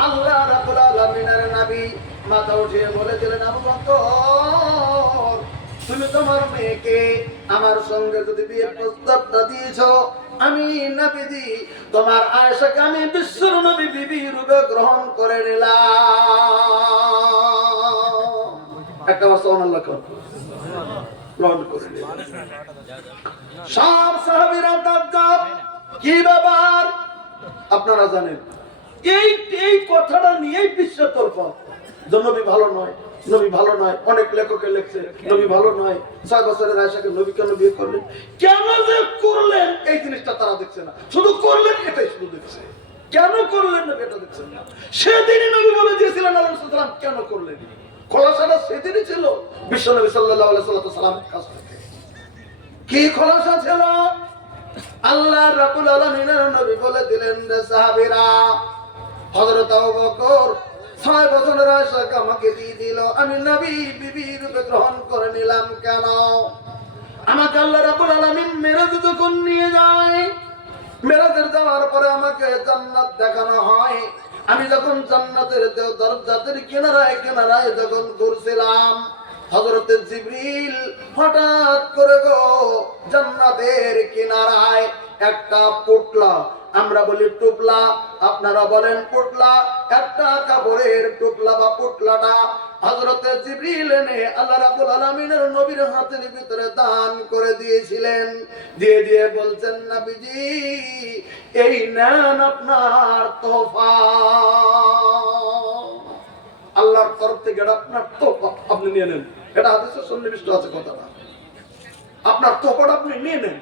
আল্লাহ রাব্বুল আলামিনের নবী মাথা উঠিয়ে বলে দিলেন, আবু বকর তুমি তোমার মেয়েকে আমার সঙ্গে যদি বিয়ের প্রস্তাবটা দিয়েছো, আমি নবীজি তোমার আয়েশাকে আমি বিশ্বর নবী বিবি রূপে গ্রহণ করে নিলাম। একটা সুবহানাল্লাহ গ্রহণ করে নিলাম। সব সাহাবীরা তাজ্জব, কি ব্যাপার? আপনারা জানেন এই কথাটা নিয়েই বিশ্বের তরফা, নবী ভালো নয়, নবী ভালো নয়। অনেক লেখকে লিখছে নবী ভালো নয়, 6 বছরের আয়েশাকে নবী কেন বিয়ে করলেন, কেন যে করলেন এই জিনিসটা তারা দেখছে না, শুধু করলেন এটাই শুধু দেখছে। কেন করলেন না এটা দেখছেন না। সেদিনই নবী বলে দিয়েছিলেন আলাইহিস সালাম কেন করলেন, খোলাসাটা সেদিনই ছিল বিশ্বনবী সাল্লাল্লাহু আলাইহি সাল্লামের কাছ থেকে। কি খোলাসা ছিল? আল্লাহ রাব্বুল আলামিনের নবী বলে দিলেন, রে সাহাবীরা, হযরত আবু বকর 6 বছরের আয়েশাকে আমাকে দিয়ে দিল, আমি নবী বিবি রূপে গ্রহণ করে নিলাম। কেন? আমাকে আল্লাহ রাব্বুল আলামিন মেরাজে যখন নিয়ে যায়, মেরাজের যাওয়ার পরে আমাকে জান্নাত দেখানো হয়। আমি যখন জান্নাতের দরজাতের কিনারায় কিনারায় যখন ঘুরছিলাম, হযরতে জিবরিল হঠাৎ করে গো জান্নাতের কিনারায় একটা পুটলা, আমরা বলি টুপলা, আপনারা বলেন পুটলা, একটা কাপড়ের টুপলা বা পুটলাটা হযরতে জিবরিল এনে আল্লাহ রাব্বুল আলামিনের নবীর হাতের ভিতরে দান করে দিয়েছিলেন। দিয়ে দিয়ে বলছেন, নবীজি এই নেন আপনার তোহফা, আল্লাহর তরফ থেকে এটা আপনার তোহফা, আপনি নিয়ে নেন। এটা হাদিসে সন্নিবিষ্ট আছে কথাটা, আপনার তোহফাটা আপনি নিয়ে নেন।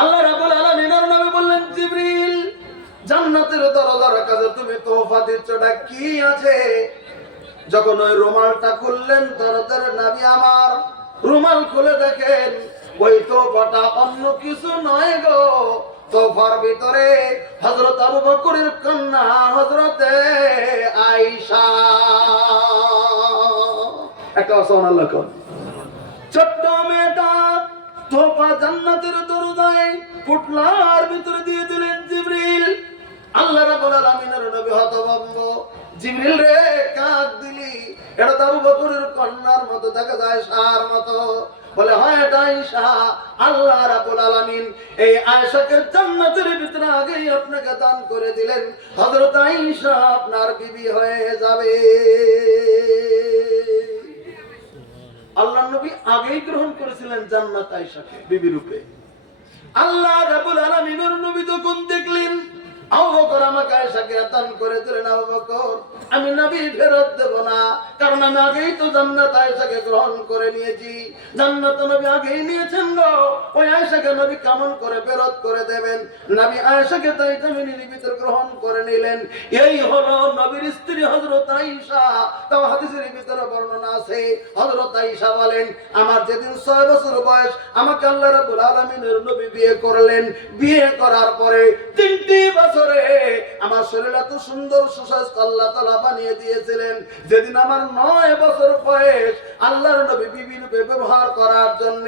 আল্লাহ রাব্বুল আলামিনের নবী বললেন, জিবরিল জান্নাতের দরজার কাছে তুমি তোহফা দিচ্ছটা কি আছে? যখন ওই রুমালটা খুললেন দরজার নবী আমার, রুমাল খুলে দেখেন ওই তোহফাটা অন্য কিছু নয় গো, তোহফার ভিতরে হযরত আবু বকরের কন্যা হযরতে আয়েশা। একটা সুবহানাল্লাহ কোন ছোট্ট মেয়েটা তোহফা জান্নাতের দরজায় পুটলার ভিতরে দিয়ে দিলেন জিবরিল। আল্লাহ রাব্বুল আলামিনের নবী হতভম্ব, জিবরিল রে কাঁদ দিলি, এটা তো আবু বকরের কন্যার মতো দেখা যায়, আয়েশার মতো। বলে হয় এটা আয়েশা। আল্লাহ রাব্বুল আলামিন এই আয়েশাকে জান্নাতের ভিতরে আগেই আপনাকে দান করে দিলেন, হযরত আয়েশা আপনার বিবি হয়ে যাবে। আল্লাহর নবী আগেই গ্রহণ করেছিলেন জান্নাত আয়েশাকে বিবি রূপে। আল্লাহ রাব্বুল আলামিনের নবী যখন দেখলেন আবু বকর আমাকে আয়েশাকে দান করে দিলেন, আবু বকর আমি নবী ফেরত দেব না, কারণ আমি আগেই তো জান্নাত আয়েশাকে গ্রহণ করে নিয়েছি। জান্নাত নবী আগেই নিয়েছেন গো, ওই আয়েশাকে নবী কেমন করে ফেরত করে দেবেন? নবী আয়েশাকে তাই জামিনের ভিতরে গ্রহণ করে নিলেন। এই হলো নবীর স্ত্রী হযরত আয়েশা। তাও হাদিসের ভিতরে বর্ণনা আছে, হযরত আয়েশা বলেন, আমার যেদিন 6 বছর বয়স আমাকে আল্লাহ রাব্বুল আলামিনের নবী বিয়ে করলেন। বিয়ে করার পরে 3টি বছরে আমার শরীর এত সুন্দর সুস্বাস্থ্য আল্লাহ তাআলা বানিয়ে দিয়েছিলেন। যেদিন আমার 9 বছর বয়স আল্লাহর নবী বিবি রূপে ব্যবহার করার জন্য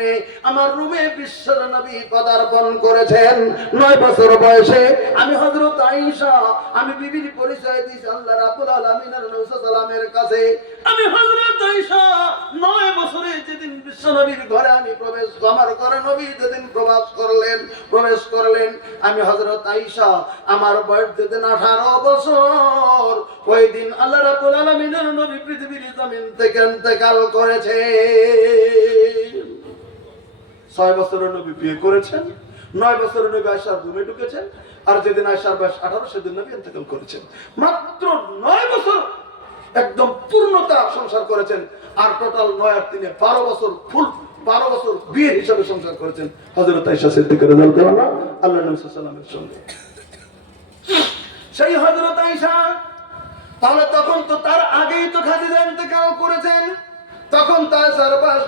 আমার রুমে বিশ্বর নবী পদার্পণ করেছেন। 9 বছর বয়সে আমি হযরত আয়েশা, আমি বিবির পরিচয় দিয়েছি আল্লাহ রাব্বুল আলামিনের নবী সাল্লাল্লাহু কাছে। আমি হযরত আয়েশা 9 বছরে যেদিন বিশ্ব নবীর ঘরে আমি প্রবেশ, আমার ঘরে নবী যেদিন প্রবেশ করলেন, আমি হযরত আয়েশা আমার বয়স যেদিন 18 বছর, ওই দিন আল্লাহ রাব্বুল আলামিনের নবী পৃথিবীর জমিন থেকে ইন্তেকাল করেছে। 6 বছরের নবী বিয়ে করেছেন, 9 বছরের নবী আয়েশার রুমে ঢুকেছেন, আর যেদিন আয়েশার বয়স 18 সেদিন নবী ইন্তেকাল করেছেন। মাত্র 9 বছর একদম পূর্ণতা সংসার করেছেন, আর টোটাল 9 আর 3 12 বছর, ফুল 12 বছর বিয়ে হিসাবে সংসার করেছেন হযরত আয়েশা সিদ্দিকা রাদিয়াল্লাহু আনহা আল্লাহর নবী সাল্লাল্লাহু আলাইহি ওয়াসাল্লামের সঙ্গে। সেই হযরত আয়েশা তাহলে তখন তো তার আগেই তো খাদিজা ইন্তেকাল করেছেন, তখন তার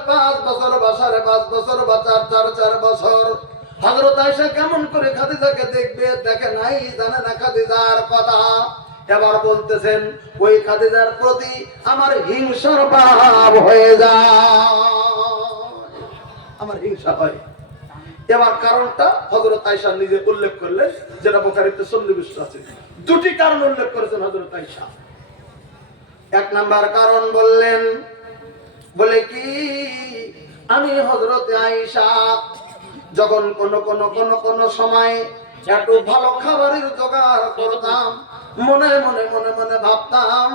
5 বছর বা 5.5 বছর বা 4 বছর। হযরত আয়েশা কেমন করে খাদিজাকে দেখবে? দেখে নাই, জানে না খাদিজার কথা। এবার বলতেছেন ওই খাদিজার প্রতি আমার হিংসার ভাব হয়ে যায়, আমার হিংসা হয়। এবার কারণটা হযরত আয়েশা নিজে উল্লেখ করলেন, যেটা বুখারীতে সন্নিবিষ্ট আছে। 2টি কারণ উল্লেখ করেছেন হযরত আয়েশা। 1 নাম্বার কারণ বললেন, বলে কি আমি হযরত আয়েশা যখন কোন সময় একটু ভালো খাবারের জোগাড় করতাম, মনে মনে ভাবতাম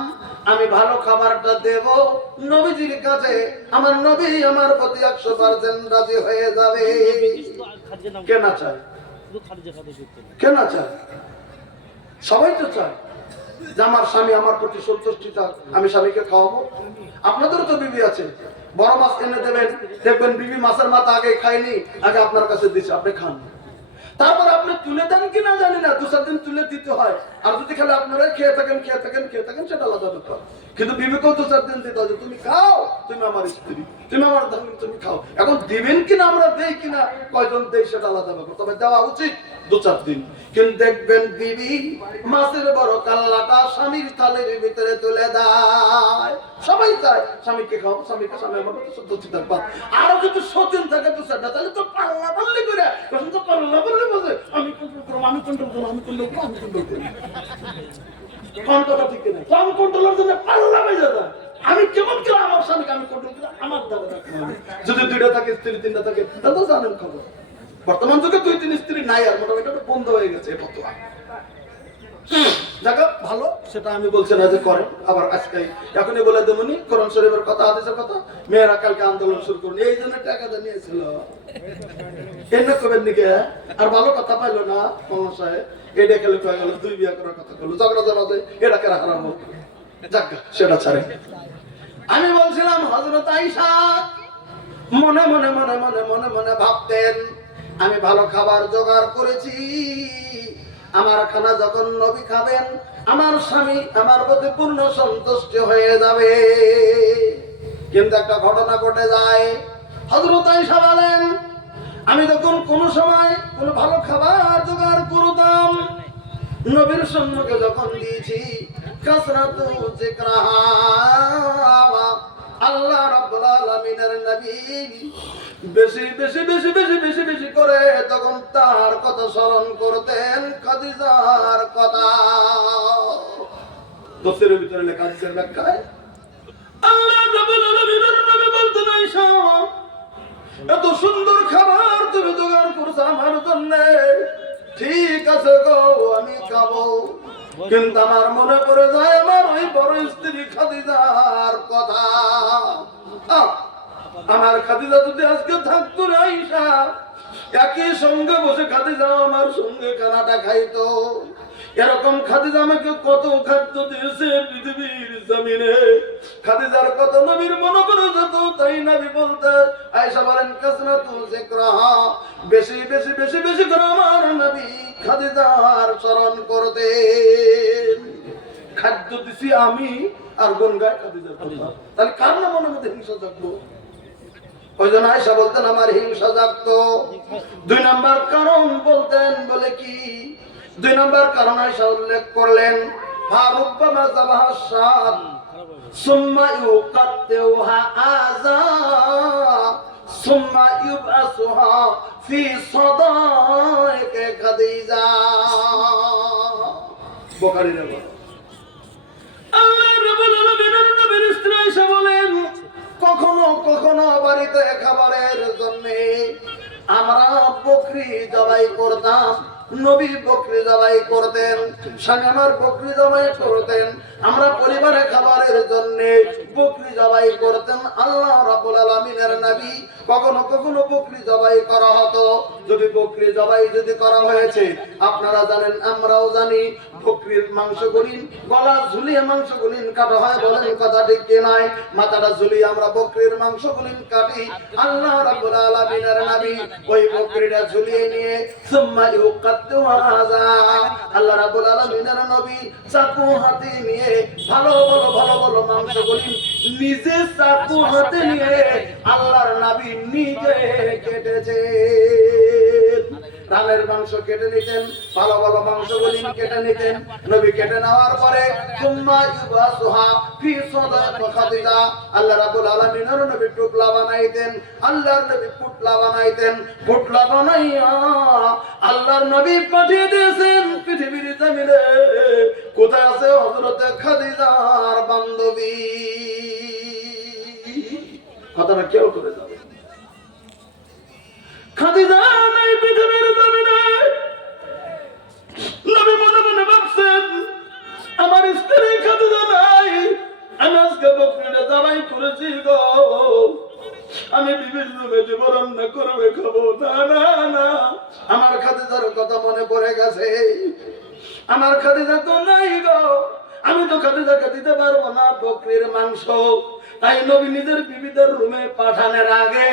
আমি ভালো খাবারটা দেব নবীজির কাছে, আমার নবী আমার প্রতি 100% রাজি হয়ে যাবে। কেন চায়? কেন চায়? সবাই তো চায় যে আমার স্বামী আমার প্রতি সন্তুষ্টি থাক, আমি স্বামীকে খাওয়াবো। আপনাদেরও তো বিবি আছে, বড় মাছ এনে দেবেন, দেখবেন বিবি মাছের মাথা আগে খায়নি, আগে আপনার কাছে দিচ্ছে, আপনি খান। তারপর আপনি তুলে দেন কিনা জানি না, 2-4 দিন তুলে দিতে হয়। আর যদি খালি আপনারা খেয়ে থাকেন সেটা আলাদা ব্যাপার। কিন্তু বিবেকও তো 4 দিন দিতে হবে, তুমি খাও, তুমি আমার স্ত্রী, তুমি আমার ধর্ম, তুমি খাও। এখন দিবেন কিনা আমরা দেই কিনা, কয়জন দেই সেটা আলাদা ব্যাপার, তবে দেওয়া উচিত 2-4 দিন। কিন্তু দেখবেন বিবি মাছের বড় কাল্লাটা স্বামীর থালের ভিতরে তুলে দেয়। সবাই চায় স্বামীকে খাও, স্বামীকে, স্বামী আমার সত্যি থাকবা। আরো যদি সতীন থাকে তো সেটা, তাহলে তো পাল্লা পাল্লি করে, তখন তো পাল্লা পাল্লি বসে আমি কন্ট্রোল করবো, আমি কন্ট্রোল করবো, আমি কন্ট্রোল করবো, আমি কন্ট্রোল করবো। ঠিক নেই, আমি কন্ট্রোলের জন্য পাল্লা বেজে যায়। আমি কেমন করে আমার স্বামীকে আমি কন্ট্রোল করি, আমার দ্বারা রাখবো। যদি 2টা থাকে স্ত্রী, 3টা থাকে, তাহলে তো জানেন খবর। বর্তমান যুগে 2-3 স্ত্রী নাই, আর মোটামুটি বন্ধ হয়ে গেছে ফতোয়া। জায়গা ভালো, সেটা আমি বলছি না যে করেন। আবার আজকে এখনই বলে দেবনি কোরআন শরীফের কথা, হাদিসের কথা, মেয়েরা কালকে আন্দোলন শুরু করুন, এই জন্য টাকা নিয়েছিল। এনে কবেন নিকে আর ভালো কথা পাইলো না মামা সাহেব, এটা খেলে পেয়ে গেল, 2 বিয়ে করার কথা বললো, ঝগড়া জমাতে এটাকে হারাবো। যাক সেটা ছাড়ে, আমি বলছিলাম হযরত আয়েশা মনে মনে মনে মনে মনে মনে ভাবতেন, আমি ভালো খাবার জোগাড় করেছি, আমার খানা যখন নবী খাবেন, আমার স্বামী আমার প্রতি পূর্ণ সন্তুষ্ট হয়ে যাবে। কিন্তু একটা ঘটনা ঘটে যায়। হযরত আয়েশা বলেন, আমি যখন কোন সময় কোন ভালো খাবার জোগাড় করতাম, নবীর সম্মুখে যখন দিয়েছি, কাসরাতু যিকরাহা, আল্লাহ রাব্বুল আলামিনের নবী বেশি বেশি বেশি বেশি বেশি বেশি করে তখন তার কথা স্মরণ করতেন, খাদিজার কথা। দোষের ভিতরে লেখা আছে ব্যাখ্যায়, আল্লাহ রাব্বুল আলামিনের নবী বলতেন, আয়েশা এত সুন্দর খাবার তুমি জোগাড় করছো আমার জন্য, ঠিক আছে গো আমি খাবো, কিন্তু আমার মনে পড়ে যায় আমার ওই বড় স্ত্রী খাদিজার কথা। আমার খাদিজা যদি আজকে থাকতো না, আয়েশা একই সঙ্গে বসে খাদিজা আমার সঙ্গে খানাটা খাইতো। এরকম খাদিজা আমাকে কত খাদ্য দিয়েছে পৃথিবীর জমিনে, খাদিজার কত নবীর মনে করে যেত, তাই নবী বলতে আয়েশা বলেন, কাসরাতু যিকরাহা, বেশি বেশি বেশি বেশি করে আমার নবী খাদিজার স্মরণ করতেন। খাদ্য দিছি আমি আর গুণ গায় খাদিজার কথা, তাহলে কার না মনের মধ্যে হিংসা জাগবো? ওই জন্য আয়েশা বলতেন আমার হিংসা জাগতো। 2 নাম্বার কারণ বলতেন, বলে কি 2 নাম্বার কারণ আয়েশা উল্লেখ করলেন, ফারুব্বামা যাবাহাসাদ সুম্মা ইউকাত্তুহা আযা সুম্মা ইউবআসুহা ফি সাদাইকে খাদিজা। বুখারীর বলেন, আল্লাহ রাব্বুল আলামিনের নবীর স্ত্রী আয়েশা বলেন, কখনো কখনো বাড়িতে খাবারের জন্য আমরা বকরি জবাই করতাম, নবী বকরি জবাই করতেন, স্বামী আমার বকরি জবাই করতেন, আমরা পরিবারে খাবারের জন্য বকরি জবাই করতেন। আল্লাহ রাব্বুল আলামিনের নবী কখনো কখনো বকরি জবাই করা হতো। যদি বকরি জবাই যদি করা হয়েছে, আপনারা জানেন আমরাও জানি, বকরির মাংসগুলিন গলা ঝুলিয়ে মাংসগুলিন কাটা হয়, বলেন কথা ঠিক কি নাই? মাথাটা ঝুলিয়ে আমরা বকরির মাংসগুলিন কাটি। আল্লাহ রাব্বুল আলামিনের নবী ওই বকরিটা ঝুলিয়ে নিয়ে সুম্মা ইউকাত্তুহা আযা, আল্লাহ রাব্বুল আলামিনের নবী চাকু হাতে নিয়ে ভালো ভালো ভালো ভালো মাংসগুলিন নিজে চাকু হাতে নিয়ে আল্লাহর নবী নিজে কেটেছে। রানের মাংস কেটে নিতেন, ভালো ভালো মাংসগুলি কেটে নিতেন। নবী কেটে নেওয়ার পরে সুম্মা ইউবাসুহা ফি সাদাইকি খাদিজা, আল্লাহ রাব্বুল আলামিনের নবী টুকলা বানাইতেন, আল্লাহর নবী পুটলা বানাইতেন। পুটলা বানাইয়া আল্লাহর নবী পাঠিয়ে দিয়েছেন পৃথিবীর জমিনে। কোথায় আছে হযরত খাদিজার বান্ধবী? কথাটা কেউ করে যাবে, খাদিজা নাই পৃথিবীর জমিনে। নবী মনে মনে ভাবছেন আমার স্ত্রী খাদিজা নাই, আমি আজকে বকরিটা জবাই করেছি গো, আমি বিভিন্ন মেজে রান্না করবে খাবো, না না না, আমার খাদিজার কথা মনে পড়ে গেছে, আমার খাদিজা তো নাই গো, আমি তো খাদিজাকে দিতে পারবো না বকরির মাংস। তাই নবী নিজের বিবিদের রুমে পাঠানোর আগে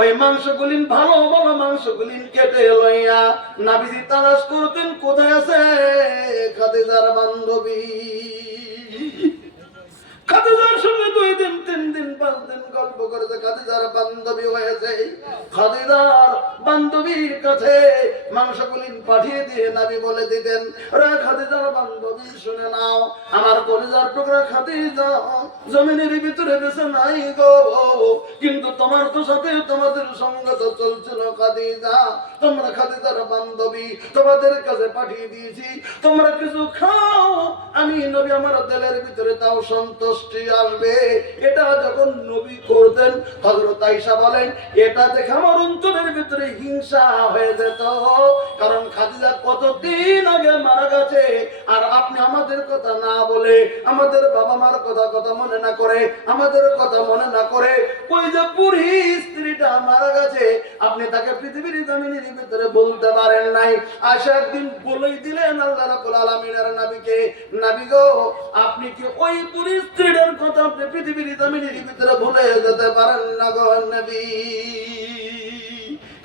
ওই মাংসগুলি ভালো ভালো মাংসগুলি কেটে লইয়া নবীজি তালাশ করতেন কোথায় আছে খাদিজার বান্ধবী। খাদিজার সঙ্গে 2 দিন 3 দিন 5 দিন গল্প করেছে, খাদিজার বান্ধবী হয়েছে। খাদিজার বান্ধবীর কাছে মাংসগুলি পাঠিয়ে দিয়ে নবী বলে দিতেন, রে খাদিজার বান্ধবী শুনে নাও, আমার কলিজার টুকরা খাদিজা জমিনের ভিতরে বেঁচে নাই গো, কিন্তু তোমার তো সাথে তোমাদের সঙ্গ তো চলছিল খাদিজা, তোমরা খাদিজার বান্ধবী, তোমাদের কাছে পাঠিয়ে দিয়েছি, তোমরা কিছু খাও, আমি নবী আমার দিলের ভিতরে তাও সন্তুষ্টি আসবে। এটা যখন নবী করতেন, হযরত আয়েশা বলেন, এটা দেখে আমার অন্তরের ভিতরে হিংসা হয়ে যেত, কারণ খাদিজা কতদিন আগে মারা গেছে, আর আপনি আমাদের কথা না বলে, আমাদের বাবা মার কথা মনে না করে, আমাদের কথা মনে না করে, ওই যে বুড়ি স্ত্রীটা মারা গেছে, আপনি তাকে পৃথিবীর জমিনের ভিতরে বলতে পারেন নাই। আয়েশা একদিন বলেই দিলেন আল্লাহ রাব্বুল আলামিনের নবীকে, নবী গো, আপনি কি ওই বুড়ি স্ত্রীর কথা আপনি পৃথিবীর জমিনের ভিতরে ভুলে যেতে পারেন না গো নবী?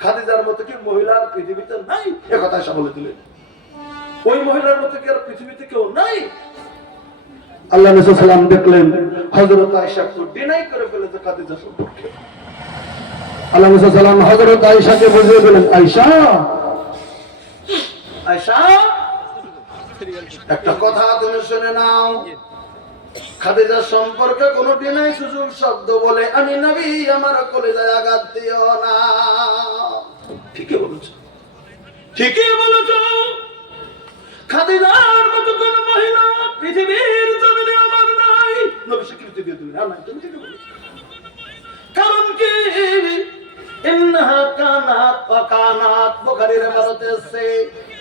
খাদিজার মতো কি মহিলার পৃথিবীতে নাই? একথা আয়েশা বলে দিলেন। ওই মহিলার মতো কি আর পৃথিবীতে কেউ নাই? আল্লাহ নবী সাল্লাল্লাহু আলাইহি ওয়াসাল্লাম দেখলেন হযরত আয়েশা তো ডিনাই করে ফেলেছে খাদিজা সম্পর্কে। আল্লাহ নবী সাল্লাল্লাহু আলাইহি ওয়াসাল্লাম হযরত আয়েশাকে বুঝিয়ে দিলেন, আয়েশা, আয়েশা, একটা কথা তুমি শুনে নাও, খাদিজা সম্পর্কে কোনো ডিনাই সুযোগ শব্দ বলে আমি নবী আমার কলিজায় আঘাত দিও না। ঠিকই বলেছো, ঠিকই বলেছো, খাদিজার মতো কোন মহিলা পৃথিবীর জমিনে আমার নাই। নবী স্বীকৃতি দিয়ে দিলেন, না তুমি ঠিকই বলেছো। কারণ কি? ইন্নাহা কানাত ওয়া কানাত, বুখারীর ইবারতে আছে,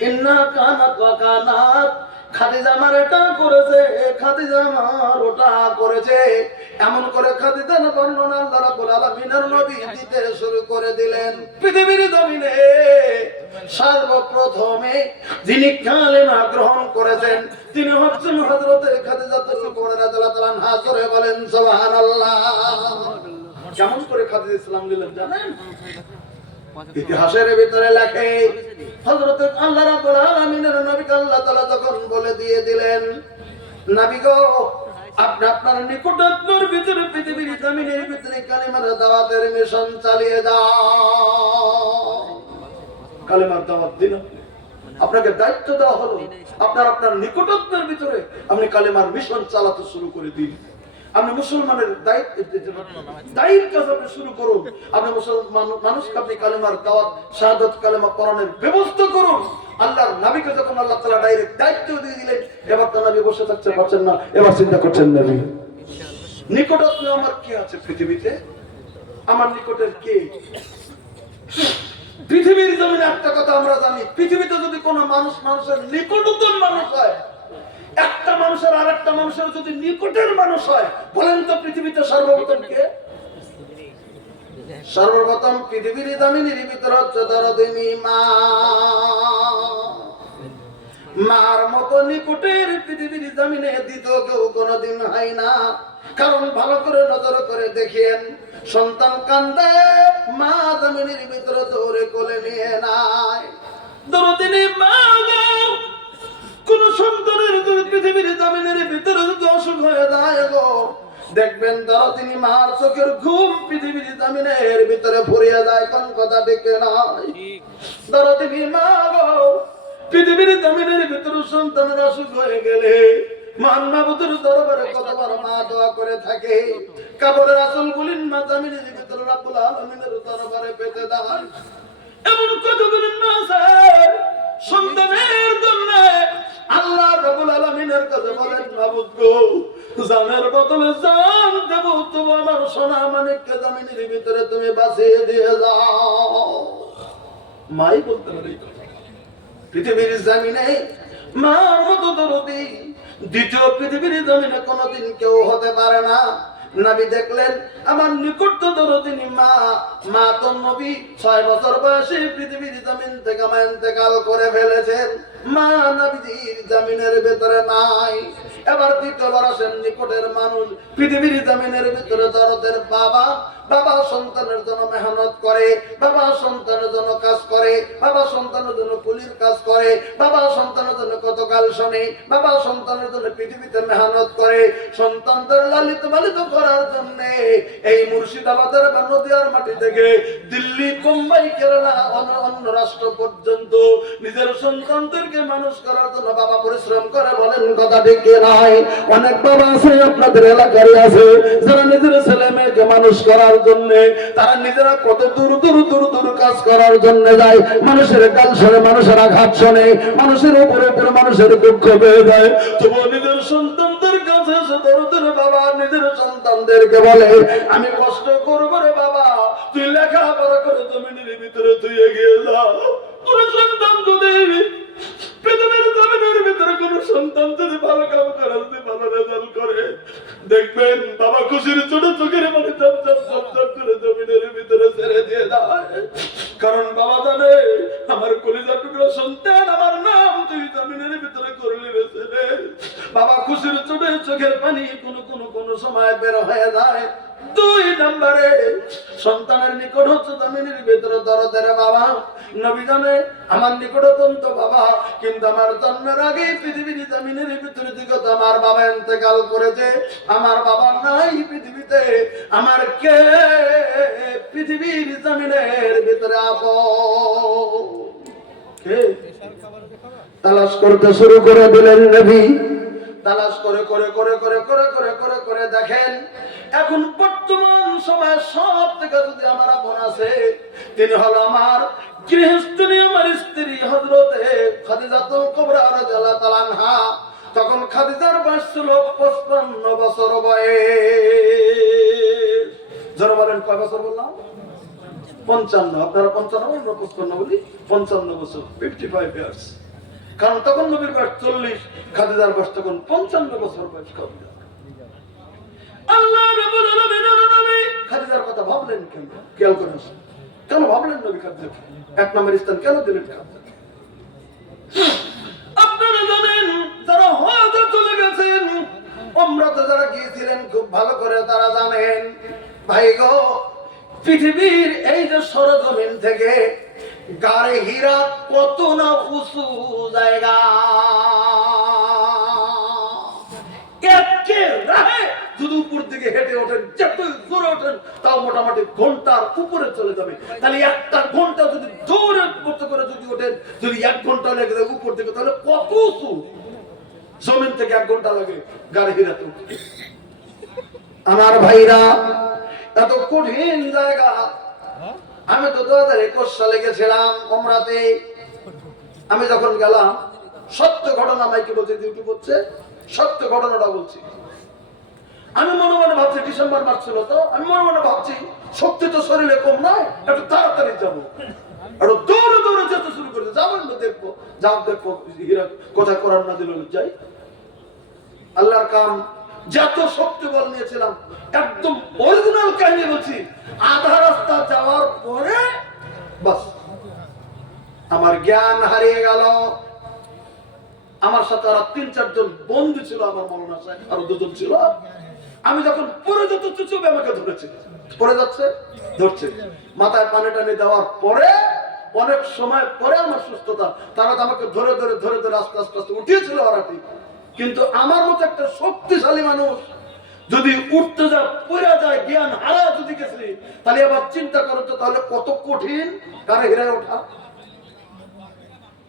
ইন্নাহা কানাত ওয়া কানাত, খাদিজা আমার এটা করেছে, খাদিজা আমার ওটা করেছে, এমন করে খাদিজার বর্ণনা আল্লাহ রাব্বুল আলামিনের নবী দিতে শুরু করে দিলেন। পৃথিবীর জমিনে সর্বপ্রথমে যিনি কালেমা গ্রহণ করেছেন তিনি হচ্ছেন হযরত খাদিজাতুল কুবরা রাদিয়াল্লাহু তাআলা আনহা। জোরে বলেন সুবহানাল্লাহ। কেমন করে খাদিজা ইসলাম নিলেন জানেন? ইতিহাসের ভিতরে লেখে হযরত আল্লাহ রাব্বুল আলামিনের নবীকে আল্লাহ তাআলা যখন বলে দিয়ে দিলেন, নবী গো, আপনি আপনার নিকটাত্মর ভিতরে পৃথিবীর জমিনের ভিতরে কালিমার দাওয়াতের মিশন চালিয়ে যাও। কালিমার দাওয়াত দিন, আপনাকে দায়িত্ব দেওয়া হলো, আপনার নিকটাত্মর ভিতরে আপনি কালিমার মিশন চালাতে শুরু করে দিন। আপনি মুসলমানের দায়িত্ব কাজ আপনি শুরু করুন। আপনি মুসলমান মানুষকে আপনি কালেমার দাওয়াত শাহাদাত কালেমা পড়ানোর ব্যবস্থা করুন। আল্লাহর নবীকে যখন আল্লাহ তাআলা ডাইরেক্ট দায়িত্ব দিয়ে দিলেন, এবার তো নবী বসে থাকতে পারছেন না, এবার চিন্তা করছেন নবী নিকটাত্ম আমার কি আছে পৃথিবীতে, আমার নিকটের কে? পৃথিবীর জমিনে একটা কথা আমরা জানি, পৃথিবীতে যদি কোনো মানুষের নিকটতম মানুষ হয়, একটা মানুষের আর একটা মানুষের যদি নিকটের মানুষ হয়, বলেন তো পৃথিবীতে সর্বপ্রথম কে? সর্বপ্রথম পৃথিবীর জমিনের ভিতরে হচ্ছে দরদিনী মা। মার মতো নিকটের পৃথিবীর জমিনে দ্বিতীয় কেউ কোনোদিন হয় না। কারণ ভালো করে নজর করে দেখেন, সন্তান কান্দে, মা জমিনের ভিতরে ধরে কোলে নিয়ে নাই। দরদিনী মা কোন সন্তানের যদি পৃথিবীর জমিনের ভিতরে যদি অসুখ হয়ে যায় গো, দেখবেন দরদিনী মার চোখের ঘুম পৃথিবীর জমিনের ভিতরে ফুরিয়ে যায়। কোন কথা ঠিক নয়? দরদিনী মা গো, পৃথিবীর জমিনের ভিতরে সন্তানের অসুখ হয়ে গেলে মান মাবুদের দরবারে কতবার মা দোয়া করে থাকে, কাবরের আসল গুলিন মা জমিনের ভিতরে রাব্বুল আলামিনের দরবারে পেতে দেয়। এমন কতগুলো মা আছে সন্তানের জন্য আল্লাহ রাব্বুল আলামিনের কাছে বলেন, মাবুদ গো, জানের বদলে জান দেব, তবু আমার সোনা মানিককে জমিনের ভিতরে তুমি বাঁচিয়ে দিয়ে যাও। মাই বলতে পারে পৃথিবীর জমিনে মার মতো দরদি দ্বিতীয় পৃথিবীর জমিনে কোনোদিন কেউ হতে পারে না। নবী দেখলেন আমার নিকট দরদিনী মা, মা তো নবী 6 বছর বয়সে পৃথিবীর জমিন থেকে ইন্তেকাল করে ফেলেছেন, মা নবীজির জমিনের ভিতরে নাই। এবার দ্বিতীয়বার আসেন নিকটের মানুষ পৃথিবীর জমিনের ভিতরে দরদের বাবা। বাবা সন্তানের জন্য মেহনত করে, বাবা সন্তানের জন্য কাজ করে, বাবা সন্তানের জন্য কুলির কাজ করে, বাবা সন্তানের জন্য কত গাল শোনে, বাবা সন্তানের জন্য পৃথিবীতে মেহনত করে। সন্তানদের লালিত পালিত করার জন্য এই মুর্শিদাবাদের বা নদিয়ার মাটি থেকে দিল্লি, মুম্বাই, কেরালা, অন্য রাষ্ট্র পর্যন্ত নিজের সন্তানদেরকে মানুষ করার জন্য বাবা পরিশ্রম করে। বলেন কথা ঠিক কি নয়? অনেক বাবা আছে আপনাদের এলাকারই আছে যারা নিজের ছেলে মেয়েকে মানুষ করার জন্য তারা নিজেরা কত দূর দূর দূর দূর কাজ করার জন্য যায়। মানুষের গাল শোনে, মানুষের আঘাত শোনে, মানুষের উপরে উপরে মানুষের দুঃখ পেয়ে যায়। তবু নিজের সন্তানদের কাছে এসে দরদের বাবা নিজের সন্তানদেরকে বলে আমি কষ্ট করবো রে বাবা, তুই লেখাপড়া করে জমিনের ভিতরে তুই এগিয়ে যা। তোর সন্তান যদি পৃথিবীর জমিনের ভিতরে কোন সন্তান যদি ভালো কাম করে, যদি ভালো রেজাল্ট করে, দেখবেন বাবা খুশির ছোট চোখের মানে চপ করে জমিনের ভিতরে ছেড়ে দিয়ে দেয়। কারণ বাবা জানে আমার কলিজা টুকরা সন্তান, আমার নাম তুই জমিনের ভিতরে করলি রে ছেলে। বাবা খুশির ছোট চোখের পানি কোন সময় বের হয়ে যায়। 2 নম্বরে সন্তানের নিকট হচ্ছে জমিনের ভিতরে দরদের বাবা। নবী জানে আমার নিকটতম তো বাবা, কিন্তু আমার জন্মের আগে পৃথিবীর জমিনের ভিতরে দিগত আমার বাবা ইন্তেকাল করেছে। আমার বাবা নাই পৃথিবীতে, আমার কে পৃথিবীর জমিনের ভিতরে আপন? কে? তালাশ করতে শুরু করে দিলেন নবী। তালাশ করে করে করে করে করে করে করে করে দেখেন এখন বর্তমান সময় সব থেকে যদি আমার আপন আছে তিনি হলো আমার গৃহস্থিনী, আমার স্ত্রী হযরতে খাদিজাতুল কুবরা রাদিয়াল্লাহু তাআলা আনহা। তখন খাদিজার বয়স ছিল 55 বছর বয়স। যারা বলেন কয় বছর বললাম? 55। আপনারা 55 আমরা 55 বলি, 55 বছর, 55 ইয়ার্স। কারণ তখন নবীর বয়স 40, খাদিজার বয়স তখন 55 বছর বয়স। আল্লাহ রাব্বুল আলামিনের নবী খাদিজার কথা ভাবলেন কেন? খেয়াল করেন কেন ভাবলেন নবী খাদিজাকে? এক নম্বর স্থান কেন দিলেন খাদিজাকে? আপনারা জানেন যারা হজে চলে গেছেন, উমরাতে যারা গিয়েছিলেন খুব ভালো করে তারা জানেন ভাই গো, পৃথিবীর এই যে সরজমিন থেকে গারে হীরা কত না উঁচু জায়গা, যদি উপর দিকে হেঁটে ওঠেন, যত জোরে ওঠেন তাও মোটামুটি ঘন্টার উপরে চলে যাবে। তাহলে একটা ঘন্টা যদি দৌড়ে করতে করে যদি ওঠেন, যদি 1 ঘন্টা লেগে যায় উপর দিকে, তাহলে কত উঁচু? জমিন থেকে 1 ঘন্টা লাগে গাড়ি হীরাতে উঠতে। আমার ভাইরা এত কঠিন জায়গা। আমি তো 2021 সালে গেছিলাম উমরাতে। আমি যখন গেলাম, সত্য ঘটনা মাইকে বলছে, ইউটিউব হচ্ছে, সত্য ঘটনাটা বলছি। আমি মনে মনে ভাবছি, ডিসেম্বর মাস ছিল তো, আমি মনে মনে ভাবছি শক্তি তো শরীরে কম নয়, একটু তাড়াতাড়ি যাবো, একটু দৌড়ে দৌড়ে যেতে শুরু করেছে। যাবেন না, দেখবো, যাও দেখবো হীরা কোথায় কোরআন নাযিল হলো, যাই। আল্লাহর কাম, যত শক্তি বল নিয়েছিলাম, একদম অরিজিনাল কাহিনী বলছি, আধা রাস্তা যাওয়ার পরে বাস আমার জ্ঞান হারিয়ে গেল। আমার সাথে আর 3-4 জন বন্ধু ছিল, আমার মৌলানা সাহেব আরো 2 জন ছিল। আমি যখন পরে যেত চুপে আমাকে ধরেছে, পরে যাচ্ছে ধরছে, মাথায় পানি টানি দেওয়ার পরে অনেক সময় পরে আমার সুস্থতা, তারা আমাকে ধরে ধরে ধরে ধরে আস্তে আস্তে আস্তে উঠিয়েছিল ওরা ঠিক। কিন্তু আমার মতো একটা শক্তিশালী মানুষ যদি উঠতে যায়, পড়ে যায়, জ্ঞান হারা যদি গেছে, তাহলে আবার চিন্তা করো তো, তাহলে কত কঠিন গাড়ি হীরায় ওঠা।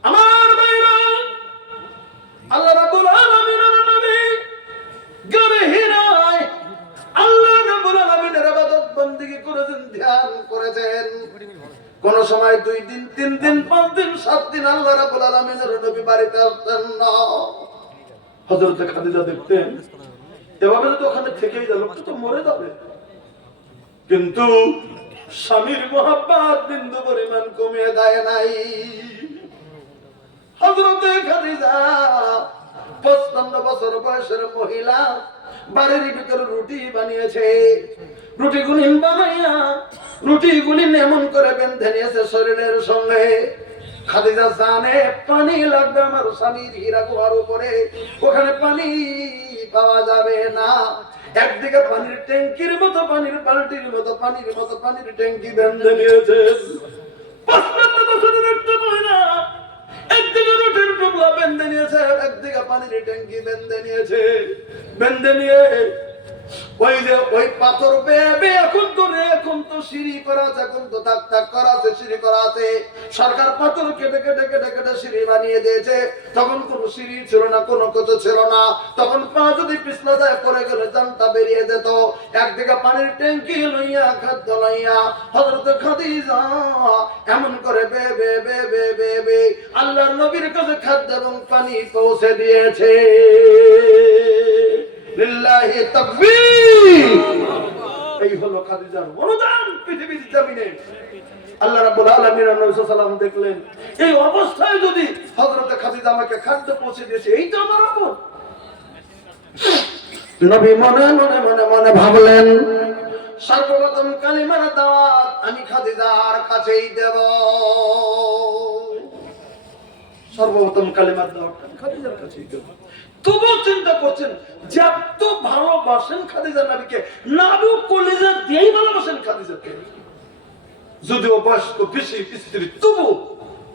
আমার ভাইরা, আল্লাহ রাব্বুল আলামিনের নবী গাড়ি হীরায় আল্লাহ রাব্বুল আলামিনের ইবাদত বندگی করেছেন, ধ্যান করেছেন। কোন সময় 2 দিন, 3 দিন, 5 দিন, 7 দিন আল্লাহ রাব্বুল আলামিনের নবী বাড়িতে আসতেন না। হযরত খাদিজা দেখতেন এভাবে যদি ওখানে থেকেই যায়, লোকটা তো মরে যাবে। কিন্তু স্বামীর মহব্বত বিন্দু পরিমাণ কমিয়ে দেয় নাই। হযরত খাদিজা 55 বছর বয়সের মহিলা বাড়ির ভিতরে রুটি বানিয়েছে। রুটিগুলি বানাইয়া রুটিগুলি এমন করে বেঁধে নিয়েছে শরীরের সঙ্গে। খাদিজা জানে পানি লাগবে আমার স্বামীর হীরা গুহার উপরে, ওখানে পানি পাওয়া যাবে না। একদিকে পানির ট্যাঙ্কির মতো পানির বালতির মতো পানির ট্যাঙ্কি বেঁধে নিয়েছেন। ৫৫ বছরের একটা মহিলা একদিকে রুটির টুকরা বেঁধে নিয়েছে, একদিকে পানির ট্যাঙ্কি বেঁধে নিয়েছে। বেঁধে নিয়ে ওই পাথর বেয়ে এখন তো সিঁড়ি করা আছে, এখন তো তাক করা আছে, সিঁড়ি করা আছে। সরকার পাথর কেটে কেটে কেটে কেটে সিঁড়ি বানিয়ে দিয়েছে। তখন কোনো সিঁড়ি ছিল না, কোনো কিছু ছিল না। তখন পা যদি পিছলা যায় পড়ে গেলে জানটা বেরিয়ে যেত। একদিকে পানির ট্যাঙ্কি লইয়া খাদ্য লইয়া হযরত খাদিজা এমন করে বে বে বে বে বে বে আল্লাহর নবীর কাছে খাদ্য এবং পানি পৌঁছে দিয়েছে। লিল্লাহি তাকবীর। এই হলো খাদিজার অনুদান পৃথিবীর জমিনে। আল্লাহ রাব্বুল আলামিন নবী সাল্লাল্লাহু আলাইহি ওয়াসাল্লাম দেখলেন এই অবস্থায় যদি হযরত খাদিজা আমাকে খাদ্য পৌঁছে দিয়েছে, এই তো আমার আপন। নবী মনে মনে মনে মনে ভাবলেন, সর্বপ্রথম কালিমার দাওয়াত আমি খাদিজার কাছেই দেব। সর্বপ্রথম কালিমার দাওয়াত আমি খাদিজার কাছেই দেব। তবু চিন্তা করছেন যে এত ভালোবাসেন খাদিজা নবীকে, নাবু কলিজা দিয়েই ভালোবাসেন খাদিজাকে। যদিও বয়স্ক বেশি স্ত্রী, তবু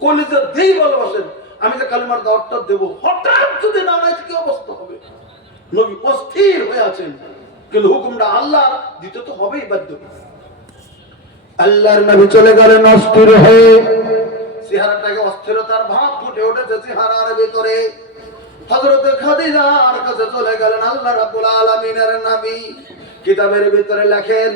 কলিজা দিয়েই ভালোবাসেন। আমি যে কালিমার দাওয়াতটা দেব, হঠাৎ যদি না নাই কি অবস্থা হবে? নবী অস্থির হয়ে আছেন, কিন্তু হুকুমটা আল্লাহ দিতে তো হবেই বাধ্য। আল্লাহর নবী চলে গেলেন অস্থির হয়ে। চেহারাটাকে অস্থিরতার ভাব ফুটে উঠেছে চেহারার ভিতরে। হযরত খাদিজার কাছে চলে গেলেন আল্লাহ রাব্বুল আলামিনের নবী। কিতাবের ভিতরে লেখেন,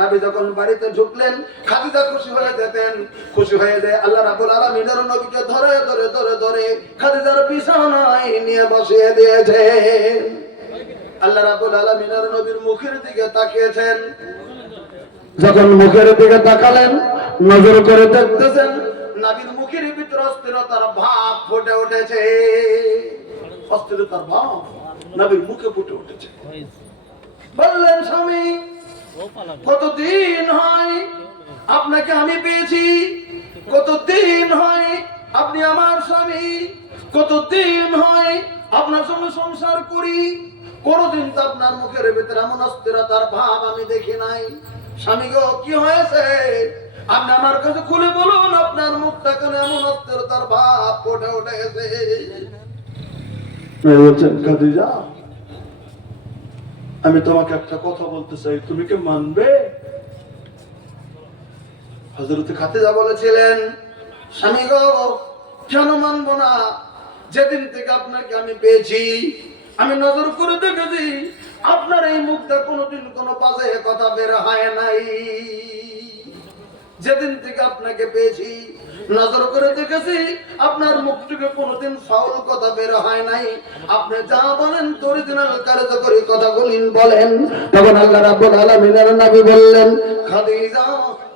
নবী যখন বাড়িতে ঢুকলেন খাদিজা খুশি হয়ে যেতেন। খুশি হয়ে যায় আল্লাহ রাব্বুল আলামিনের নবীকে ধরে ধরে ধরে ধরে খাদিজার বিছানায় নিয়ে বসিয়ে দিয়েছেন। আল্লাহ রাব্বুল আলামিনের নবীর মুখের দিকে তাকিয়েছেন। যখন মুখের দিকে তাকালেন, নজর করে দেখতেছেন নবীর মুখের ভিতরে অস্থিরতার ভাব ফুটে উঠেছে। অস্থিরতার ভাব নবীর মুখে ফুটে উঠেছে। বললেন, স্বামী কতদিন হয় আপনাকে আমি পেয়েছি, কতদিন হয় আপনি আমার স্বামী, কতদিন হয় আপনার সঙ্গে সংসার করি, কোনদিন তো আপনার মুখের ভিতরে এমন অস্থিরতার ভাব আমি দেখি নাই। স্বামী গো, কি হয়েছে? আপনি আমার কাছে খুলে বলুন, আপনার মুখটা কেন এমন অস্থিরতার ভাব ফুটে উঠেছে? বলছেন, খাদিজা আমি তোমাকে একটা কথা বলতে চাই, তুমি কি মানবে? হযরত খাদিজা বলেছিলেন, স্বামী গো, কেন মানবো না? যেদিন থেকে আপনাকে আমি পেয়েছি আমি নজর করে দেখেছি আপনার এই মুখটা কোনোদিন কোনো বাজে কথা বের হয় নাই। যেদিন থেকে আপনাকে পেয়েছি নজর করে দেখেছি আপনার মুখ থেকে কোনোদিন ফাউল কথা বের হয় নাই। আপনি যা বলেন অরিজিনাল কার্যকরী কথাগুলি বলেন। তখন আল্লাহ রাব্বুল আলামিনের নবী বললেন, খাদিজা,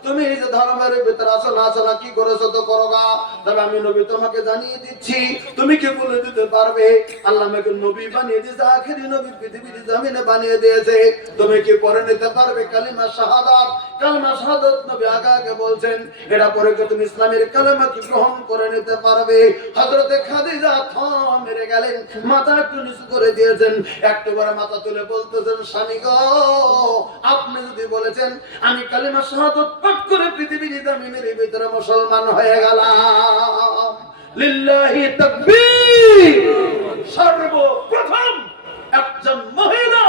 তুমি এই যে ধর্মের ভিতরে আসো না আসো না, কি করেছো তো করো গা, তবে আমি নবী তোমাকে জানিয়ে দিচ্ছি, তুমি কি বলে দিতে পারবে? আল্লাহ আমাকে নবী বানিয়ে দিয়েছে, আখেরি নবী পৃথিবীর জমিনে বানিয়ে দিয়েছে। তুমি কি পড়ে নিতে পারবে কালিমা শাহাদাত? কালিমা শাহাদাত নবী আগে আগে বলছেন, এটা পরে কি তুমি ইসলামের কালিমা কি গ্রহণ করে নিতে পারবে? হযরত খাদিজা থম মেরে গেলেন, মাথা একটু নিচু করে দিয়েছেন, একটু করে মাথা তুলে বলতেছেন, স্বামী গো, আপনি যদি বলেছেন আমি কালিমা শাহাদাত পাঠ করে পৃথিবীর জমিনের ভিতরে মুসলমান হয়ে গেলাম, লিল্লাহি তাকবীর। সর্বপ্রথম একজন মহিলা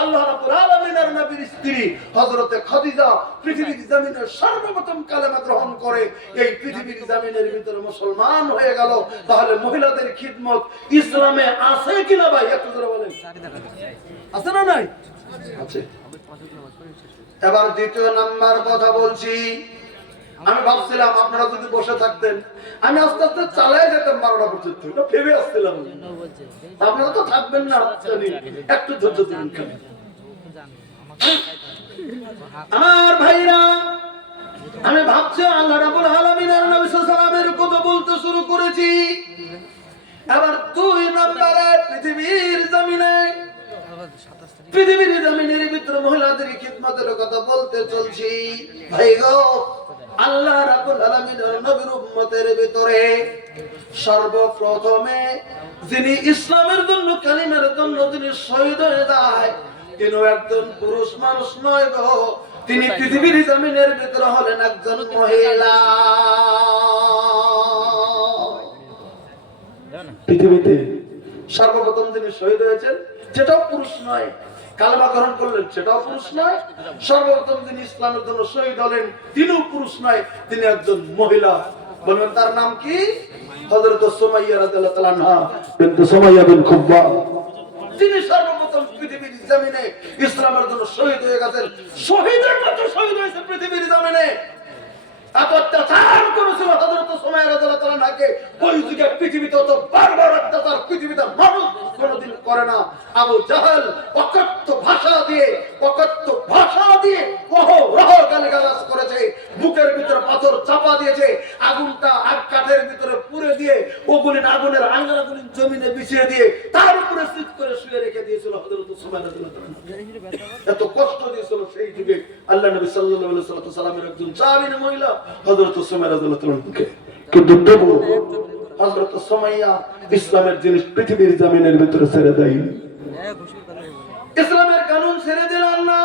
আল্লাহ রাব্বুল আলামিনের নবীর স্ত্রী হযরত খাদিজা পৃথিবীর জমিনের সর্বপ্রথম কালেমা গ্রহণ করে এই পৃথিবীর জমিনের ভিতরে মুসলমান হয়ে গেল। তাহলে মহিলাদের খিদমত ইসলামে আছে কিনা ভাই একটু জোরে বলেন, আছে না নাই? আছে। এবার দ্বিতীয় নাম্বার কথা বলছি। আমি ভাবছিলাম আপনারা যদি বসে থাকতেন আমি আস্তে আস্তে চালাই যেতাম 12টা পর্যন্ত, এটা ভেবে আসছিলাম। আপনারা তো থাকবেন না, একটু ধৈর্য ধরুন। আমার ভাইরা, আমি ভাবছি আল্লাহ রাব্বুল আলামিনের নবী সাল্লাল্লাহু আলাইহি ওয়াসাল্লামের কথা বলতে শুরু করেছি। এবার 2 নম্বরে পৃথিবীর জমিনের ভিতরে মহিলাদের খিদমতের কথা বলতে চলছি। ভাই গো, আল্লাহ রাব্বুল আলামিনের নবীর উম্মতের ভিতরে সর্বপ্রথমে যিনি ইসলামের জন্য কালিমার জন্য যিনি শহীদ হয়ে যায় কিন্তু একজন পুরুষ মানুষ নয় গো, তিনি পৃথিবীর জমিনের ভিতরে হলেন একজন মহিলা। পৃথিবীতে সর্বপ্রথম যিনি শহীদ হয়েছেন সেটাও পুরুষ নয়, কালেমা গ্রহণ করলেন সেটাও পুরুষ নয়, সর্বপ্রথম যিনি ইসলামের জন্য শহীদ হলেন তিনিও পুরুষ নয়, তিনি একজন মহিলা। বলবেন তার নাম কি? হযরত সুমাইয়া রাদিয়াল্লাহু তাআলা আনহা বিনতে সুমাইয়া বিন খুব্বা। তিনি সর্বপ্রথম পৃথিবীর জমিনে ইসলামের জন্য শহীদ হয়ে গেছেন। শহীদের মতো শহীদ হয়েছে পৃথিবীর জমিনে। এত অত্যাচার করেছিল হযরত সুমাইয়া রাদিয়াল্লাহু তাআলা আনহাকে। ওই যুগে পৃথিবীতে অত বারবার অত্যাচার পৃথিবীতে মানুষ কোনোদিন করে না। আবু জাহেল অকথ্য ভাষা দিয়ে অহরহ গালিগালাজ করেছে, বুকের ভিতরে পাথর চাপা দিয়েছে, আগুনটা কাঠের ভিতরে পুড়ে দিয়ে ওগুলি আগুনের আঙ্গারাগুলি জমিনে বিছিয়ে দিয়ে তার উপরে সিট করে শুয়ে রেখে দিয়েছিল হযরত সুমাইয়া রাদিয়াল্লাহু তাআলা। এত কষ্ট দিয়েছিল সেই যুগে আল্লাহ নবী সাল্লাল্লাহু আলাইহি ওয়াসাল্লামের একজন সাহাবী মহিলা হযরত সুমাইয়া রাদিয়াল্লাহু তাআলা। কিন্তু তবু হযরত সুমাইয়া ইসলামের জিনিস পৃথিবীর জমিনের ভিতরে ছেড়ে দেয়। ইসলামের কানুন ছেড়ে দিলেন না,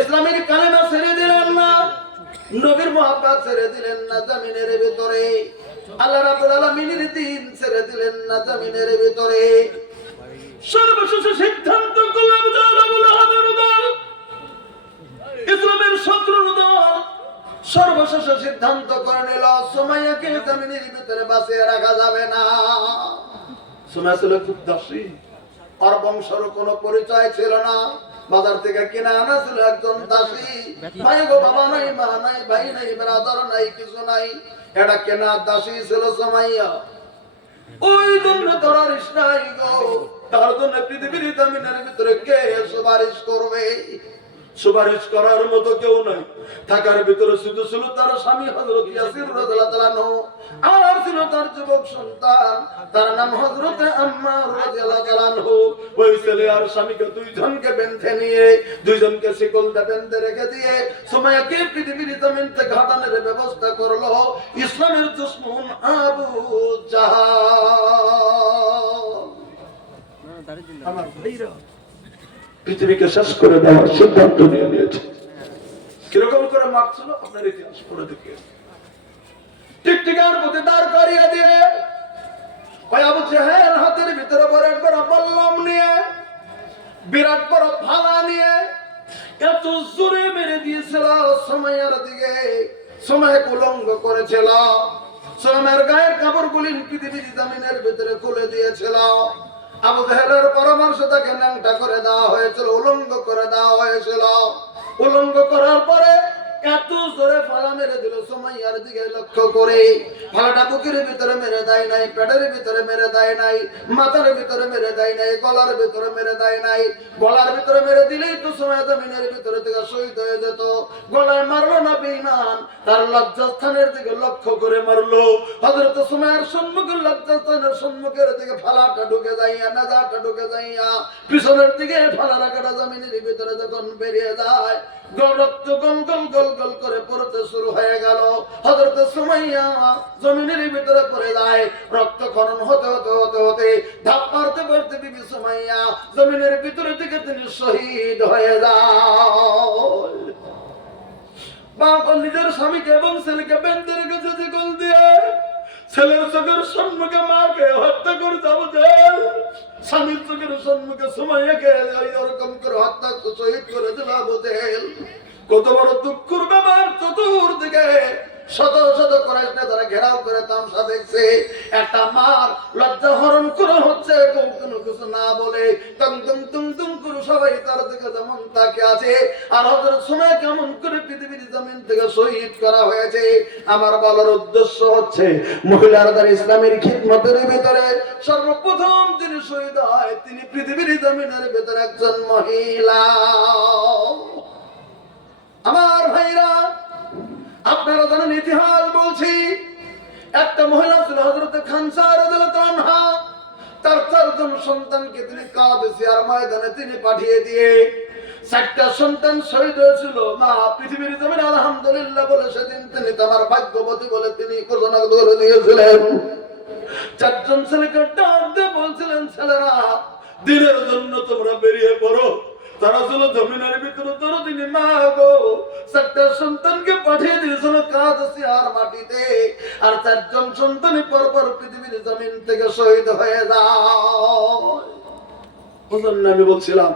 ইসলামের কালেমা ছেড়ে দিলেন না, নবীর মুহাব্বত ছেড়ে দিলেন না জমিনের ভিতরে, আল্লাহ রাব্বুল আলামিনের দ্বীন ছেড়ে দিলেন না জমিনের ভিতরে। সর্বশেষ সিদ্ধান্ত করলেন ইসলামের শত্রুর দল সর্বশেষ সিদ্ধান্ত করে নিল সুমাইয়াকে জমিনের ভিতরে বাঁচিয়ে রাখা যাবে না। সুমাইয়া ছিল খুব দাসী, আর বংশের কোনো পরিচয় ছিল না, বাজার থেকে কিনে আনা ছিল একজন দাসী। ভাই গো, বাবা নাই, মা নাই, ভাই নাই, ব্রাদার নাই, কিছু নাই, এটা কেনা দাসী ছিল সুমাইয়া। ওই জন্য তোরা নাই গো, তার জন্য পৃথিবীর জমিনের ভিতরে কে সুপারিশ করবে? সুপারিশ করার মতো কেউ নাই। থাকার ভিতরে শুধু ছিল তার স্বামী হযরত ইয়াসির রাদিয়াল্লাহু তাআলা আনহু, আর ছিল তার যুবক সন্তান, তার নাম হযরত আম্মার রাদিয়াল্লাহু তাআলা আনহু। ওই ছেলে আর স্বামীকে দুইজনকে বেঁধে নিয়ে, দুইজনকে শিকলটা বেঁধে রেখে দিয়ে সুমাইয়াকে পৃথিবীর জমিন থেকে হটানোর ব্যবস্থা করলো ইসলামের দুশমন আবু জাহাল। আমার ভাইরা, পৃথিবীকে শেষ করে দেওয়ার সিদ্ধান্ত নিয়ে নিয়েছে। কিরকম করে মারছিল আপনার ইতিহাস পড়ে দেখে। টিকটিকার প্রতি দাঁড় করিয়ে দিয়ে আবু জাহেল হাতের ভিতরে বড় বড় বল্লম নিয়ে, বিরাট বড় ভালা নিয়ে এত জোরে মেরে দিয়েছিল সুমাইয়ার দিকে। সুমাইয়া উলঙ্গ করেছিল, সুমাইয়ার গায়ের কাপড়গুলি পৃথিবীর জমিনের ভিতরে খুলে দিয়েছিল। আবু জাহেলের পরামর্শ তাকে ন্যাংটা করে দেওয়া হয়েছিল, উলঙ্গ করে দেওয়া হয়েছিল। উলঙ্গ করার পরে এত জোরে ফালা মেরে দিল সুমাইয়ার দিকে লক্ষ্য করে। ফালাটা বুকের ভিতরে মেরে দেয় নাই, পেটের ভিতরে মেরে দেয় নাই, মাথার ভিতরে মেরে দেয় নাই, গলার ভিতরে মেরে দেয় নাই। গলার ভিতরে মেরে দিলেই তো সুমাইয়া জমিনের ভিতরে থেকে শহীদ হয়ে যেত। গলায় মারলো না বেঈমান, তার লজ্জাস্থানের দিকে লক্ষ্য করে মারলো। হযরত সুমাইয়ার সম্মুখে লজ্জাস্থানের সম্মুখের দিকে ফালাটা ঢুকে যাইয়া, নাজাটা ঢুকে যাইয়া, পিছনের দিকে ফালা রাখাটা জমিনের ভিতরে যখন বেরিয়ে যায়, রক্ত গল গল গল গল করে পড়তে শুরু হয়ে গেল। হযরত সুমাইয়া জমিনের ভিতরে পড়ে যায়। রক্ত খনন হতে হতে হতে হতে ধাপ মারতে মারতে বিবি সুমাইয়া জমিনের ভিতরে থেকে তিনি শহীদ হয়ে যায়। বাবা নিজের স্বামীকে এবং ছেলেকে বেঁধে রেখেছে শিকল দিয়ে। ছেলের চোখের সম্মুখে মাকে হত্যা করে যাবো, স্বামীর চোখের সম্মুখে সুমাইয়াকে এরকম করে হত্যা শহীদ করে দিল আবু জাহেল। কত বড় দুঃখের ব্যাপার! চতুর্দিকে শত শত কুরাইশরা তারা ঘেরাও করে তামসা দেখছে। একটা মার লজ্জা হরণ করে হচ্ছে, কোনো কিছু না বলে টং টং টং টং করে সবাই তার দিকে যেমন তাকে আছে। আর হযরত সুমাইয়া কেমন করে পৃথিবীর জমিন থেকে শহীদ করা হয়েছে। আমার বলার উদ্দেশ্য হচ্ছে, মহিলার দ্বারা ইসলামের খিদমতের ভিতরে সর্বপ্রথম যিনি শহীদ হয় তিনি পৃথিবীর জমিনের ভিতরে একজন মহিলা। আমার ভাইরা, আপনারা জানেন ইতিহাস বলছি, একটা মহিলা ছিল হযরত খানসা রাদিয়াল্লাহু আনহা। তার 4 জন সন্তানকে তিনি কাদেসিয়ার ময়দানে তিনি পাঠিয়ে দিয়ে 4টা সন্তান শহীদ হয়েছিল। মা পৃথিবীর জমিনে আলহামদুলিল্লাহ বলে সেদিন তিনি তোমার ভাগ্যবতী বলে তিনি ঘোষণা করে দিয়েছিলেন। 4 জন ছেলেকে ডাক দিয়ে বলছিলেন, ছেলেরা দিনের জন্য তোমরা বেরিয়ে পড়ো। তারা ছিল জমিনের ভিতরে তোর দিনে মা গো 4টা সন্তানকে পাঠিয়ে দিয়েছিল কাজ আর মাটিতে, আর 4জন সন্তানই পরপর পৃথিবীর জমিন থেকে শহীদ হয়ে যায়। ওজন্য আমি বলছিলাম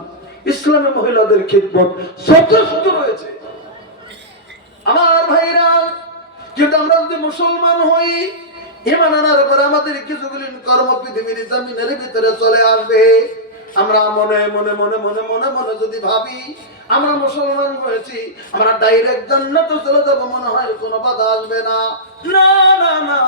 ইসলামে মহিলাদের খিদমত যথেষ্ট রয়েছে আমার ভাইরা। কিন্তু আমরা যদি মুসলমান হই, ঈমান আনার পরে আমাদের কিছুগুলি কর্ম পৃথিবীর জমিনের ভিতরে চলে আসবে। আমরা মনে মনে মনে মনে মনে মনে যদি ভাবি আমরা মুসলমান হয়েছি, আমরা ডাইরেক্ট জান্নাতে চলে যাব, মনে হয় কোনো বাধা আসবে না। না না না,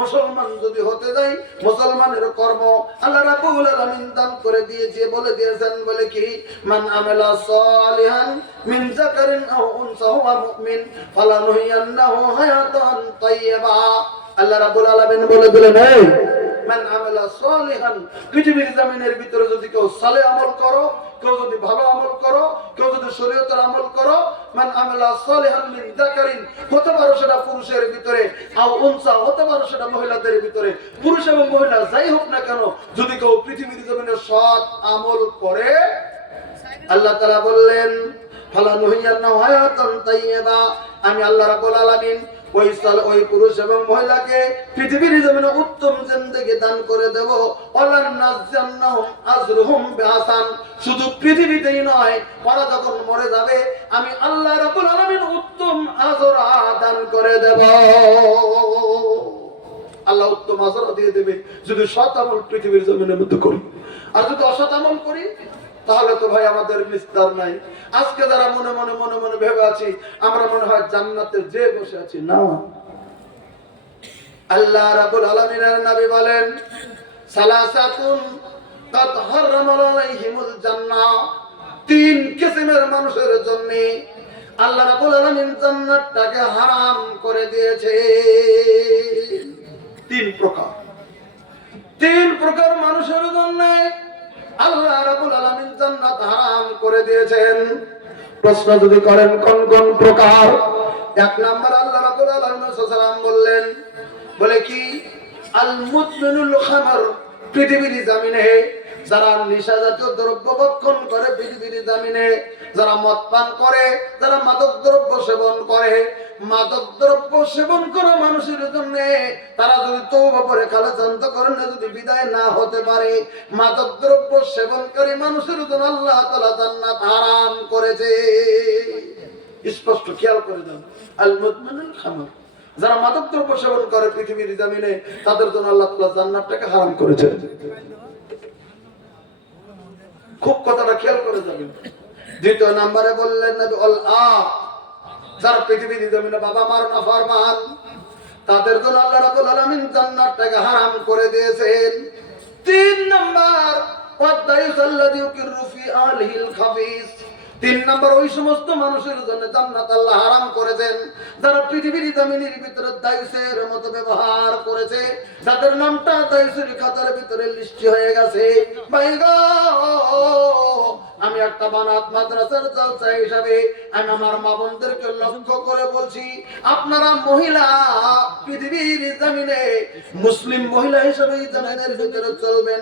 মুসলমান যদি হতে যাই, মুসলমানের কর্ম আল্লাহ রাব্বুল আলামিন দান করে দিয়েছে, বলে দিয়েছেন, বলে কি মান আমালা সালিহান মিন যাকারিন আও উনসা হুয়া মুমিন ফালানুহিয়ান্নাহু হায়াতান তাইয়্যিবা। আল্লাহ রাব্বুল আলামিন বলে দিলেন, এই মান আমালা সালিহান, পৃথিবীর জমিনের ভিতরে যদি কেউ সালেহ আমল করো, কেউ যদি ভালো আমল করো, কেউ যদি শরীয়তের আমল করো, মান আমালা সালিহান মিন যাকারিন, হতে পারে সেটা পুরুষের ভিতরে, আও উনসা, হতে পারে সেটা মহিলাদের ভিতরে, পুরুষ এবং মহিলা যাই হোক না কেন, যদি কেউ পৃথিবীর জমিনে সৎ আমল করে, আল্লাহ তাআলা বললেন ফালানুহিয়ান্নাহু হায়াতান তাইয়্যিবা, আমি আল্লাহ রাব্বুল আলামিন ওই পুরুষ এবং মহিলাকে পৃথিবীর জমিনে উত্তম জিন্দেগি দান করে দেব। ওয়ালান নাযান্নাহুম আজরুহুম বিহাসান, শুধু পৃথিবীতেই নয়, ওরা যখন মরে যাবে আমি আল্লাহ রাব্বুল আলামিন উত্তম আজর দান করে দেব। আল্লাহ উত্তম আজর দিয়ে দেবে যদি সৎ আমল পৃথিবীর জমিনের মধ্যে করি। আর যদি অসৎ আমল করি তাহলে তো ভাই আমাদের বিস্তার নাই। আজকে যারা মনে মনে মনে মনে ভেবে আছি আমরা মনে হয় জান্নাতে যে বসে আছি, না। আল্লাহ রাব্বুল আলামিনের নবী বলেন সালাসাতুন কাদ হারামা আলাইহিমুল জান্নাহ, 3 কিসমের মানুষের জন্য আল্লাহ রাব্বুল আলামিন জান্নাতটাকে হারাম করে দিয়েছে। 3 প্রকার মানুষের জন্য আল্লাহ রাব্বুল আলামিন জান্নাত হারাম করে দিয়েছেন। প্রশ্ন যদি করেন কোন কোন প্রকার, 1 নাম্বার আল্লাহ রাব্বুল আলামিন সাল্লাল্লাহু বললেন, বলে কি আল মুদমিনুল খামর, পৃথিবীর জমিনে যারা নেশা জাতীয় দ্রব্য ভক্ষণ করে, পৃথিবীর জমিনে যারা মদ পান করে, যারা মাদক দ্রব্য সেবন করে, মাদক দ্রব্য সেবন করা মানুষের জন্য তারা যদি তওবা করে খালেসান্ত করেন, যদি বিদায় না হতে পারে, মাদক দ্রব্য সেবনকারী মানুষের জন্য আল্লাহ তাআলা জান্নাত হারাম করেছে। স্পষ্ট খেয়াল করে দেন, আল মুদমিনুল খামর, যারা মাদক দ্রব্য সেবন করে পৃথিবীর জমিনে তাদের জন্য আল্লাহ তাআলা জান্নাতটাকে হারাম করেছে। খুব কথাটা খেয়াল করে যাবেন। 2 নম্বরে বললেন নবী আল আ, যারা পৃথিবীর জমিনে বাবা মার নাফরমান তাদের জন্য আল্লাহ রাব্বুল আলামিন জান্নাতটাকে হারাম করে দিয়েছেন। 3 নাম্বার ওয়াদাইস আল্লাযী ইউকিরু ফি আলিহিল খাবিস, 3 নাম্বার ওই সমস্ত মানুষের জন্য জান্নাত আল্লাহ হারাম করেছেন যারা পৃথিবীর জমিনের ভিতরে দায়ুসের মতো ব্যবহার করেছে, যাদের নামটা দায়ুসের খাতার ভিতরে লিস্ট হয়ে গেছে। ভাই গো, আমি একটা বানাত মাদ্রাসার জলসা হিসাবে আমি আমার মা বোনদেরকে লক্ষ্য করে বলছি, আপনারা মহিলা পৃথিবীর জমিনে মুসলিম মহিলা হিসেবে জমিনের ভিতরে চলবেন,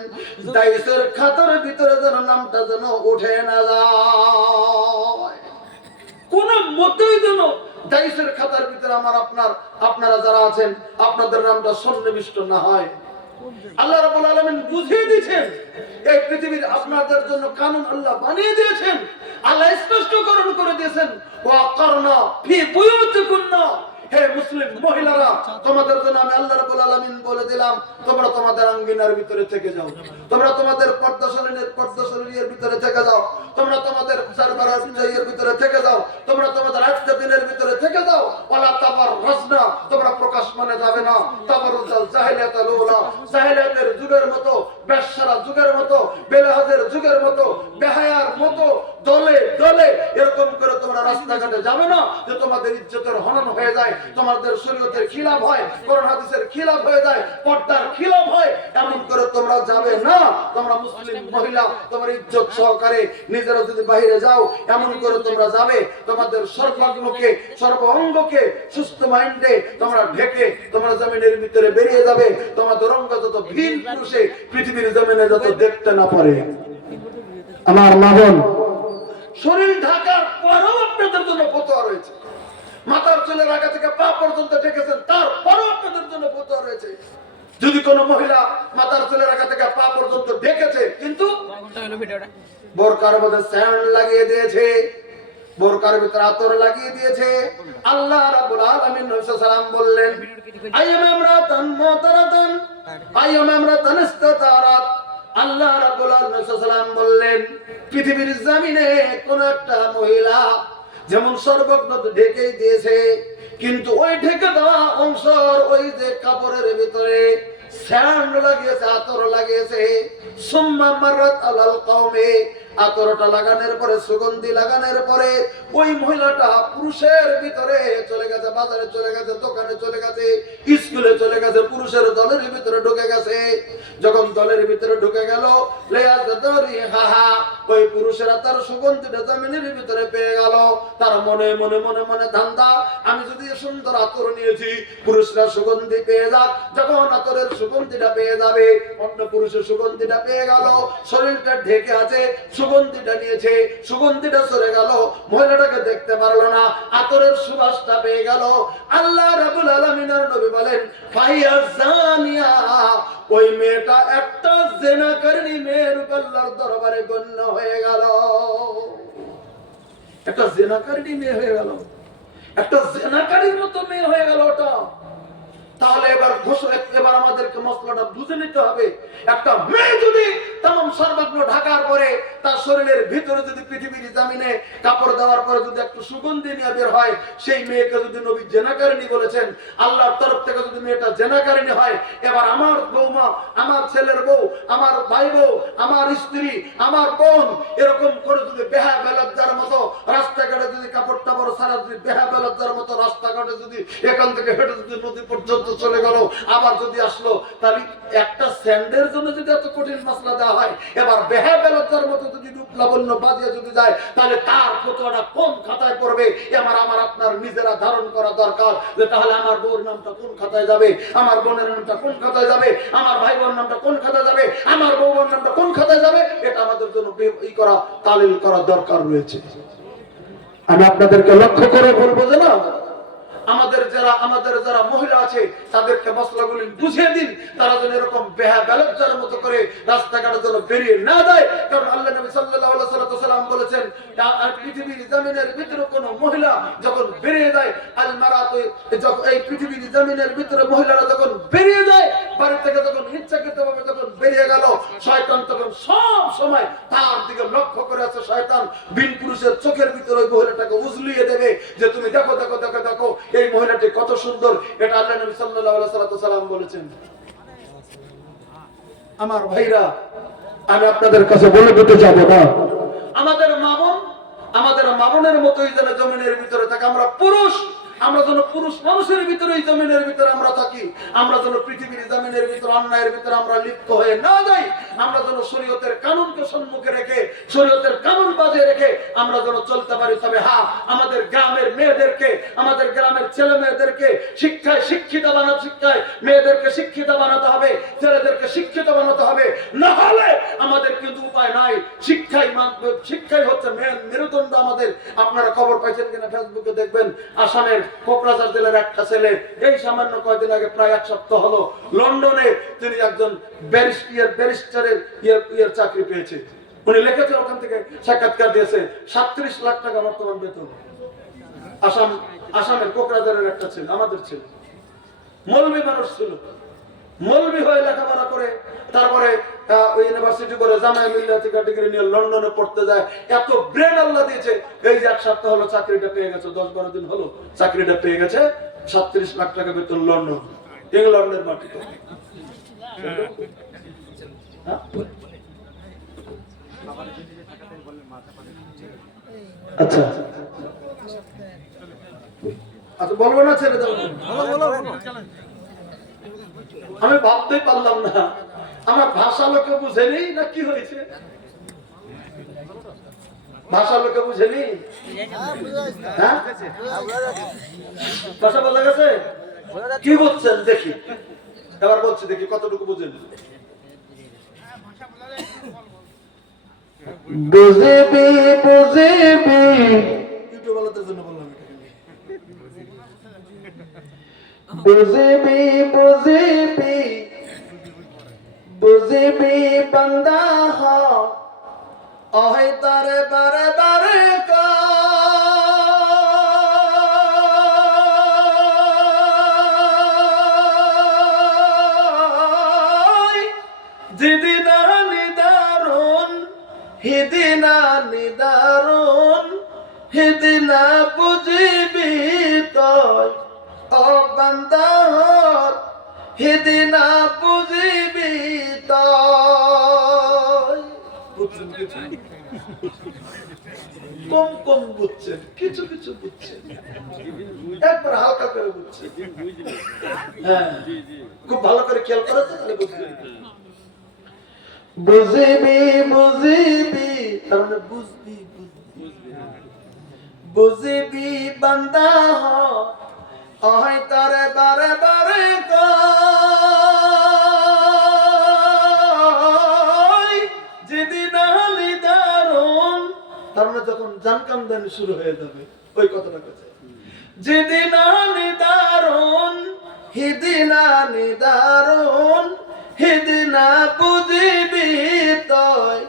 দায়ুসের খাতার ভিতরে যেন নামটা যেন উঠে না যায়, কোন মতেই যেন দায়ুসের খাতার ভিতরে আপনারা যারা আছেন আপনাদের নামটা সন্নিবিষ্ট না হয়। আল্লাহ রাব্বুল আলামিন বুঝিয়ে দিয়েছেন, এই পৃথিবীর আপনাদের জন্য কানুন আল্লাহ বানিয়ে দিয়েছেন, আল্লাহ স্পষ্টকরণ করে দিয়েছেন, ওয়া কারনা ফি বুয়ুতিকুন্না, হে মুসলিম মহিলারা তোমাদের জন্য আমি আল্লাহ রাব্বুল আলামিন বলে দিলাম, তোমরা তোমাদের আঙ্গিনার ভিতরে থেকে যাও, তোমরা তোমাদের পর্দাশালীর ভিতরে থেকে যাও, তোমরা তোমাদের সারবারার ভিতরে থেকে যাও, তোমরা তোমাদের আজকের দিনের ভিতরে থেকে যাও। ওয়ালা তাবাররাজনা, তোমরা প্রকাশ মানে যাবে না, তাবাররুজাল জাহিলিয়াতুল উলা, জাহিলিয়াতের যুগের মতো, বেশ্যারা যুগের মতো, বেলাহাজের যুগের মতো, বেহায়ার মতো দলে দলে এরকম করে তোমরা রাস্তাঘাটে যাবে না যে তোমাদের তোমাদের ইজ্জতের হনন হয়ে যায়, তোমাদের শরীয়তের খিলাফ হয়, কোরআন হাদিসের খিলাফ হয়ে যায়, পর্দার খিলাফ হয়, এমন করে তোমরা যাবে না। তোমরা মুসলিম মহিলা তোমার ইজ্জত সহকারে নিজেরা যদি বাইরে যাও, এমন করে তোমরা যাবে, তোমাদের সর্বাঙ্গকে সর্বাঙ্গকে সুস্থ মাইন্ডে তোমরা ঢেকে তোমরা জমিনের ভিতরে বেরিয়ে যাবে, তোমাদের অঙ্গ যত ভিন পুরুষে পৃথিবীর জমিনে যত দেখতে না পারে। আমার মা বোন, শরীর ঢাকার পরেও আপনাদের জন্য ফতোয়া রয়েছে, মাথার চুলের আগা থেকে পা পর্যন্ত ঢেকেছেন, তারপরেও আপনাদের জন্য ফতোয়া রয়েছে। যদি কোন মহিলা মাথার চুলের আগা থেকে পা পর্যন্ত ঢেকেছে কিন্তু বোরকার মধ্যে স্যান্ড লাগিয়ে দিয়েছে, বোরকার ভিতরে আতর লাগিয়ে দিয়েছে, আল্লাহ রাব্বুল আলামিন নবী সাল্লাল্লাহু আলাইহি ওয়াসাল্লাম বললেন, আইয়ামা ইমরাতান মুতারাতান আইয়ামা ইমরাতান ইস্তাতারাত। আল্লাহ রাব্বুল আলামিন নবী সাল্লাল্লাহু আলাইহি ওয়াসাল্লাম বললেন, পৃথিবীর জমিনে কোন একটা মহিলা যেমন সর্বজ্ঞ ঢেকেই দিয়েছে, কিন্তু ওই ঢেকে দেওয়া অংশর ওই যে কাপড়ের ভিতরে স্যান্ড লাগিয়েছে, আতর লাগিয়েছে, সুম্মা মাররাত আলাল কওমে, আতরটা লাগানোর পরে সুগন্ধি লাগানোর পরে ওই মহিলাটা পুরুষের ভিতরে চলে গেছে, বাজারে চলে গেছে, দোকানে চলে গেছে, স্কুলে চলে গেছে, পুরুষের দলের ভিতরে ঢুকে গেছে। যখন দলের ভিতরে ঢুকে গেল, ওই পুরুষেরা তার সুগন্ধিটা জমিনের ভিতরে পেয়ে গেল, তার মনে মনে মনে মনে ধান্দা, আমি যদি সুন্দর আতর নিয়েছি, পুরুষরা সুগন্ধি পেয়ে যাক, যখন আতরের সুগন্ধিটা পেয়ে যাবে, অন্য পুরুষের সুগন্ধিটা পেয়ে গেল, শরীরটা ঢেকে আছে, সুগন্ধিটা নিয়েছে, সুগন্ধিটা চলে গেল, মহিলাটাকে দেখতে পারলো না, আতরের সুবাসটা পেয়ে গেল। আল্লাহ রাব্বুল আলামিনের নবী বলেন, ফাহিয়া জানিয়া, ওই মেয়েটা একটা জিনাকারিনী মেয়ের উপর আল্লাহর দরবারে গণ্য হয়ে গেল, একটা জিনাকারিনী মেয়ে হয়ে গেল, একটা জিনাকারীর মতো মেয়ে হয়ে গেল ওটা। তাহলে এবার আমাদেরকে মসলাটা বুঝে নিতে হবে, একটা মেয়ে যদি তামাম সর্বজ্ঞ ঢাকার পরে তার শরীরের ভিতরে যদি পৃথিবীর জামিনে কাপড় দেওয়ার পরে যদি একটু সুগন্ধি নিয়ে বের হয়, সেই মেয়েকে যদি নবী জেনাকারিনী বলেছেন, আল্লাহর তরফ থেকে যদি মেয়েটা জেনাকারিনী হয়, এবার আমার বৌমা, আমার ছেলের বউ, আমার ভাই বউ, আমার স্ত্রী, আমার বোন এরকম করে যদি বেহা বেলজ্জার মতো রাস্তাঘাটে যদি কাপড় টাপড় সারা যদি বেহা বেলজ্জার মতো রাস্তাঘাটে যদি এখান থেকে হেঁটে যদি নদী পর্যন্ত চলে গেল, আবার যদি আসলো, তাহলে একটা স্যান্ডের জন্য যদি এত কঠিন মশলা দেওয়া হয়, এবার বেহা বেলজ্জার মতো যদি রূপ লাবণ্য বাজিয়ে যদি যায়, তাহলে তার ফতোয়াটা কোন খাতায় পড়বে? আমার আপনার নিজেরা ধারণ করা দরকার, যে তাহলে আমার বউর নামটা কোন খাতায় যাবে, আমার বোনের নামটা কোন খাতায় যাবে, আমার ভাই বোনের নামটা কোন খাতায় যাবে, আমার বউর নামটা কোন খাতায় যাবে, এটা আমাদের জন্য তালিল করা দরকার রয়েছে। আমি আপনাদেরকে লক্ষ্য করে বলবো যে না, আমাদের যারা মহিলা আছে তাদেরকে মশলাগুলি বুঝিয়ে দিন, তারা যেন এরকম বেহাবেলজ্জার মতো করে রাস্তাঘাটে যেন বেরিয়ে না যায়। কারণ আল্লাহ নবী সাল্লাল্লাহু আলাইহি ওয়াসাল্লাম বলেছেন, পৃথিবীর জমিনের ভিতরে কোনো মহিলা যখন বেরিয়ে যায়, আল মারাতু, যখন এই পৃথিবীর জমিনের ভিতরে মহিলারা যখন বেরিয়ে যায়, বাড়ি থেকে যখন ইচ্ছাকৃতভাবে যখন বেরিয়ে গেল, শয়তান তখন সব সময় তার দিকে লক্ষ্য করে আছে। শয়তান বিন পুরুষের চোখের ভিতরে ওই মহিলাটাকে উজলিয়ে দেবে যে তুমি দেখো দেখো দেখো দেখো এই মহিলাটি কত সুন্দর। এটা আল্লাহ নবী সাল্লাল্লাহু আলাইহি ওয়াসাল্লাম বলেছেন। আমার ভাইরা, আমি আপনাদের কাছে বলে দিতে যাব না, আমাদের মা বোনের মতোই যেন জমিনের ভিতরে থাকে। আমরা পুরুষ, আমরা যেন পুরুষ মানুষের ভিতরে এই জমিনের ভিতরে আমরা থাকি। আমরা যেন পৃথিবীর জমিনের ভিতরে অন্যায়ের ভিতরে আমরা লিপ্ত হয়ে না যাই। আমরা যেন শরীয়তের কানুনকে সম্মুখে রেখে, শরীয়তের কানুন বাজিয়ে রেখে আমরা যেন চলতে পারি। তবে হ্যাঁ, আমাদের গ্রামের মেয়েদেরকে, আমাদের গ্রামের ছেলে মেয়েদেরকে শিক্ষায় শিক্ষিত বানাতে, শিক্ষায় মেয়েদেরকে শিক্ষিত বানাতে হবে, ছেলেদেরকে শিক্ষিত বানাতে হবে। না হলে আমাদের কিন্তু উপায় নাই। শিক্ষাই হচ্ছে মেরুদণ্ড আমাদের। আপনারা খবর পাইছেন কিনা ফেসবুকে দেখবেন, আসামের কোকরাঝার জেলার একটা ছেলে এই সামান্য কয়েকদিন আগে, প্রায় এক সপ্তাহ হলো, লন্ডনে তিনি একজন ব্যারিস্টারের চাকরি পেয়েছে। উনি লিখেছে, ওখান থেকে সাক্ষাৎকার দিয়েছে, 37 লাখ টাকা বর্তমান বেতন। আসামের কোকরাঝারের একটা ছেলে, আমাদের ছেলে, মৌলবি মানুষ ছিল, মৌলবি হয়ে লেখাপড়া করে তারপরে ওই ইউনিভার্সিটি করে জামাই মিল্লাহ থেকে ডিগ্রি নিয়ে লন্ডনে পড়তে যায়। এত ব্রেন আল্লাহ দিয়েছে, এই যে এক সপ্তাহ হলো চাকরিটা পেয়ে গেছে, 10-12 দিন হলো চাকরিটা পেয়ে গেছে, 37 লাখ টাকা বেতন, লন্ডন, ইংল্যান্ডের মাটিতে। আচ্ছা আচ্ছা বলবো না, ছেড়ে দাও। আমি ভাবতেই পারলাম না আমার ভাষা লোকে বুঝেনি না কি হয়েছে। ভাষা লোকে বুঝেনি, হ্যাঁ ভাষা বোঝা গেছে? কি বলছেন দেখি, এবার বলছি দেখি কতটুকু বুঝেন। বুঝিবি বুঝিবি ইউটিউব আলাদের জন্য বললাম এটা। বুঝিবি বুঝিবি বুঝিবি বান্দা হ অহে তারে বারে বারে যেদিনা নিদারুন হেদিনা নিদারুন হেদিনা বুঝিবি তয় ও বান্দা হর হেদিনা বুঝিবি তয়। বুঝছেন কিছু? কম কম বুঝছেন, কিছু কিছু বুঝছেন, একবার হালকা করে বুঝছেন। হ্যাঁ খুব ভালো করে খেয়াল করেছে তাহলে বুঝবেন। বুঝিবি বুঝিবি তার মানে বুঝবি বুঝবি বান্দা হ অহে তারে বারে বারে কয় যেদিন নিদারুন, তার মানে যখন জান কামদানি শুরু হয়ে যাবে ওই কথাটা কথা। যেদিন নিদারুন হিদিনা নিদারুন হিদিনা বুঝিবি তয়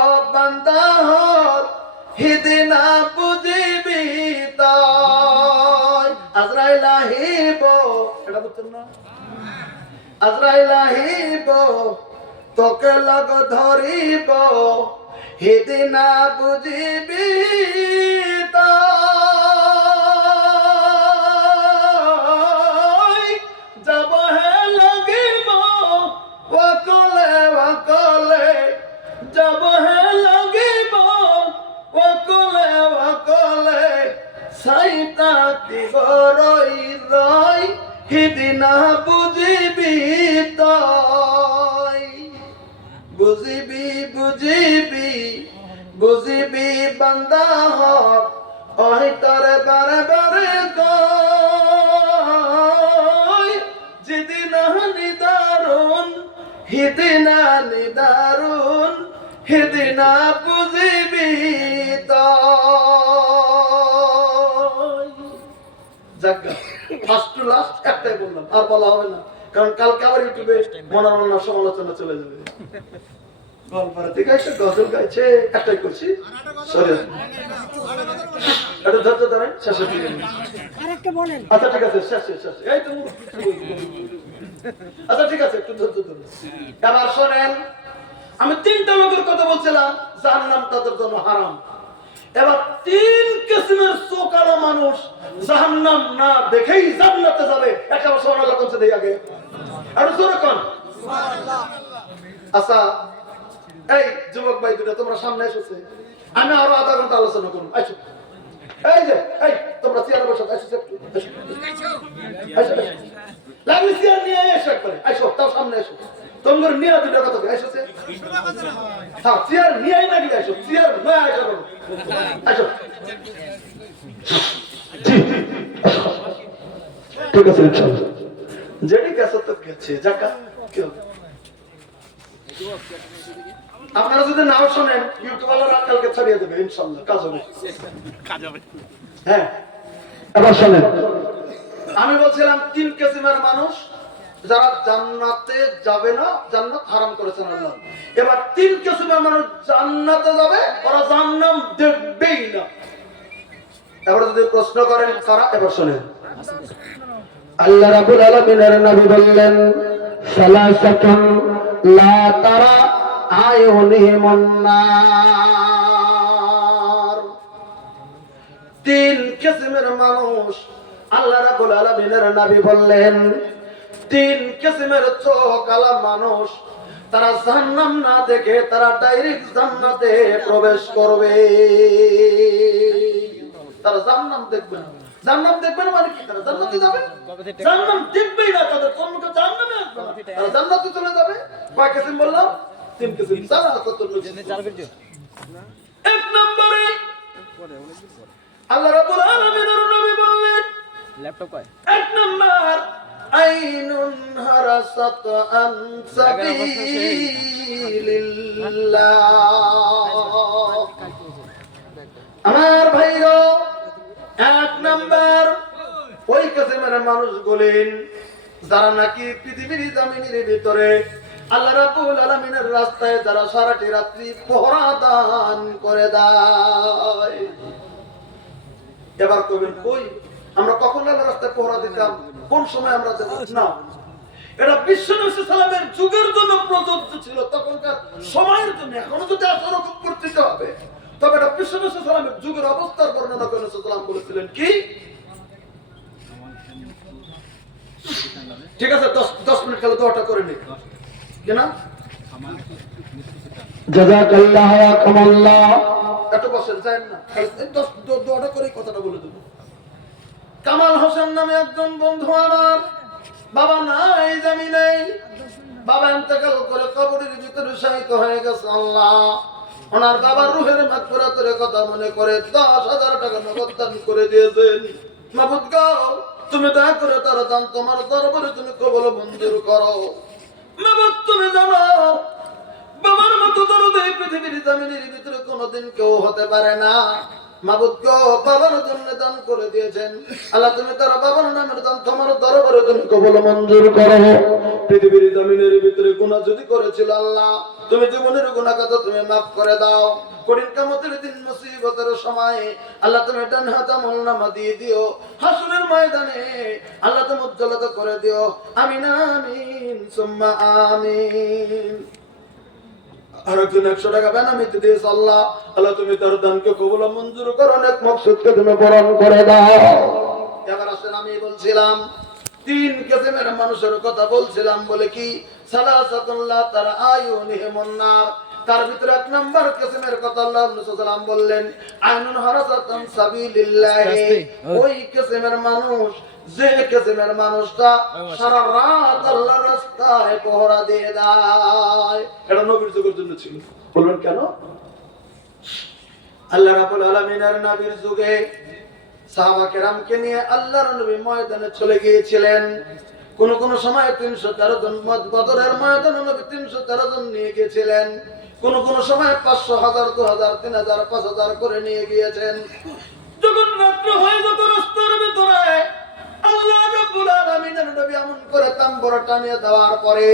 ও বান্দা হর হিদিনা বুঝিবি তয়। আজরাইল আহিব, এটা বুঝছেন না? আজরাইল আহিব তোকে লগ ধরিব হিদিনা বুঝিবি তয়। যাব হে লাগিব ওকলে ওকলে, যাব হে লাগিব ওকলে ওকলে, সাইতা কি রই রই হিদিনা বুঝিবি তয়। বুঝিবি বুঝিবি বুঝিবি বান্দা হক ওই তরে বারে বারে কয় যেদিন নিদারুন হিদিনা নিদারুন হিদিনা বুঝিবি তয়। যাজ্ঞা ফার্স্ট টু লাস্ট একটাই বললাম, আর বলা হবে না, কারণ কালকে আবার ইউটিউবে মনোরঞ্জন সমালোচনা চলে যাবে। গল্পের থেকে একটা গজল গাইছে, একটাই করছি সরি এটা ধরতে ধরেন শেষের দিকে। আচ্ছা ঠিক আছে শেষে শেষে এই তো আচ্ছা ঠিক আছে একটু ধরতে ধরুন। এবার শোনেন, আমি তিনটা লোকের কথা বলছিলাম জাহান্নাম তাদের জন্য হারাম। এবার তিন কিসিমের চোকালো মানুষ জাহান্নাম না দেখেই জান্নাতে যাবে। একটা সুবহানাল্লাহ কোন দেই আগে আর জোরে কোন সুবহানাল্লাহ। আচ্ছা এই যুবক ভাই দুটো তোমরা সামনে এসেছে, আমি আরো আধা ঘন্টা আলোচনা করব। আচ্ছা এই যে এই তোমরা চেয়ারে বসো, আসো আসো লাগলে চেয়ার নিয়ে এসো একবারে, আসো তাও সামনে এসো। তোমরা নিয়ে দুটো কথা আসো, হ্যাঁ চেয়ার নিয়ে না গিয়ে আসো, চেয়ার না আসো আসো। ঠিক আছে ইনশাআল্লাহ। যেটি গেছে তো গেছে, যাকা কেউ আপনারা যদি নাও শোনেন ইউটিউব ওয়ালারা কালকে ছড়িয়ে দেবে ইনশাআল্লাহ, কাজ হবে। হ্যাঁ এবার শোনেন, আমি বলছিলাম তিন কিসিমের মানুষ যারা জান্নাতে যাবে না, জান্নাত হারাম করেছেন আল্লাহ। এবার তিন কিসিমের মানুষ জান্নাতে যাবে, ওরা জাহান্নাম দেখবেই না। এবার যদি প্রশ্ন করেন কারা, এবার শোনেন। আল্লাহ রাব্বুল আলামিনের নবী বললেন সালাসাতুন লা তারা আয়ুনিহিমুন নার। তিন কিসিমের মানুষ আল্লাহ রাব্বুল আলামিনের নবী বললেন তিন কিসিমের চোখ আলা মানুষ, তারা জাহান্নাম না দেখে তারা ডাইরেক্ট জান্নাতে প্রবেশ করবে। তারা জাহান্নাম দেখবে না, জান্নাত দেখবে না মানে কি, তারা জান্নাতে যাবে? জান্নাত দেখবেই না, তাদের কর্মকে জাহান্নামে আসবে না, তারা জান্নাতে চলে যাবে। কয় কিসিম বললাম? 3 কিসিম। এক নম্বরে আল্লাহ রাব্বুল আলামিনের নবী বললেন, এক নম্বর আইনুন হারাসাত আন সাবিলিল্লাহ। আমার ভাইরা, এক নম্বর ওই কিসিমের মানুষ বলেন যারা নাকি পৃথিবীর জমিনের ভিতরে আল্লাহ রাব্বুল আলামিনের রাস্তায় যারা সারাটি রাত্রি পহরা দান করে দেয়। এবার কইবেন কই আমরা কখন আল্লাহর রাস্তায় পহরা দিতাম, কোন সময় আমরা দেব না? এটা বিশ্বনবী সাল্লাল্লাহু যুগের জন্য প্রযোজ্য ছিল, তখনকার সময়ের জন্য। এখনো যদি এরকম করতে হবে, তবে এটা বিশ্বনবী সাল্লাল্লাহু যুগের অবস্থার বর্ণনা করে সাল্লাল্লাহু বলেছিলেন কি, ঠিক আছে 10 মিনিট খেলে দোয়াটা করে নি কিনা, জাযাকাল্লাহ ওয়া কামাল্লাহ। এত বছর যায় না, 10 দোয়াটা করে কথাটা বলে দেব। কামাল হোসেন নামে একজন বন্ধু আমার, বাবা নাই জমিনে, বাবা ইন্তেকাল করে কবরের ভিতরে শায়িত হয়ে গেছে। আল্লাহ ওনার বাবার রূহের মাগফিরাতের কথা মনে করে 10,000 টাকা নগদ দান করে দিয়েছেন। মাবুদ গো, তুমি দয়া করে তার দান তোমার দরবারে তুমি কবুল মঞ্জুর করো। মাবুদ তুমি জানো বাবার মতো দরদ এই পৃথিবীর জমিনের ভিতরে কোনোদিন কেউ হতে পারে না। মাবুদ গো, বাবার জন্য দান করে দিয়েছেন। আল্লাহ তুমি তার বাবার নামের দান তোমার দরবারে তুমি কবুল মঞ্জুর করো। পৃথিবীর জমিনের ভিতরে গুনাহ যদি করেছিল আল্লাহ, তুমি জীবনের গুনাহ কথা তুমি maaf করে দাও। কঠিন কিয়ামতের দিন মুসিবতের সময় আল্লাহ তুমি ডান হাতে আমলনামা দিয়ে দিও। হাসরের ময়দানে আল্লাহ তুমি উজ্জ্বলতা করে দিও। আমিন আমিন সুম্মা আমিন। আর একজন 100 টাকা বেনামিতে দিয়েছে। আল্লাহ আল্লাহ তুমি তার দানকে কবুল মঞ্জুর করো, নেক মাকসুদকে তুমি পূরণ করে দাও। এবার আসেন, আমি বলছিলাম 3 কিসিমের মানুষের কথা বলছিলাম বলে কি, সালাসাতুল্লাহ তারা আয়ুনিহিমুন নার। তার ভিতরে 1 নাম্বার কিসিমের কথা আল্লাহ রাসূল সাল্লাল্লাহু আলাইহি ওয়াসাল্লাম বললেন, আইনুন হারাসাতান সাবিলিল্লাহ। ওই কিসিমের মানুষ, যে কিসিমের মানুষটা সারা রাত আল্লাহর রাস্তায় পহরা দিয়ে দেয়। এটা নবীর যুগের জন্য ছিল। বলবেন কেন? আল্লাহ রাব্বুল আলামিনের নবীর যুগে সাহাবা কেরামকে নিয়ে আল্লাহর নবী ময়দানে চলে গিয়েছিলেন। কোন সময় 313 জন, বদরের ময়দানে নবী 313 জন নিয়ে গিয়েছিলেন। কোন সময় 500, 1000, 2000, 3000, 5000 করে নিয়ে গিয়েছেন। যখন রাত্র হয়ে যেত রাস্তার ভিতরে আল্লাহ রাব্বুল আলামিনের নবী এমন করে তাম্বুরা টানিয়ে দেওয়ার পরে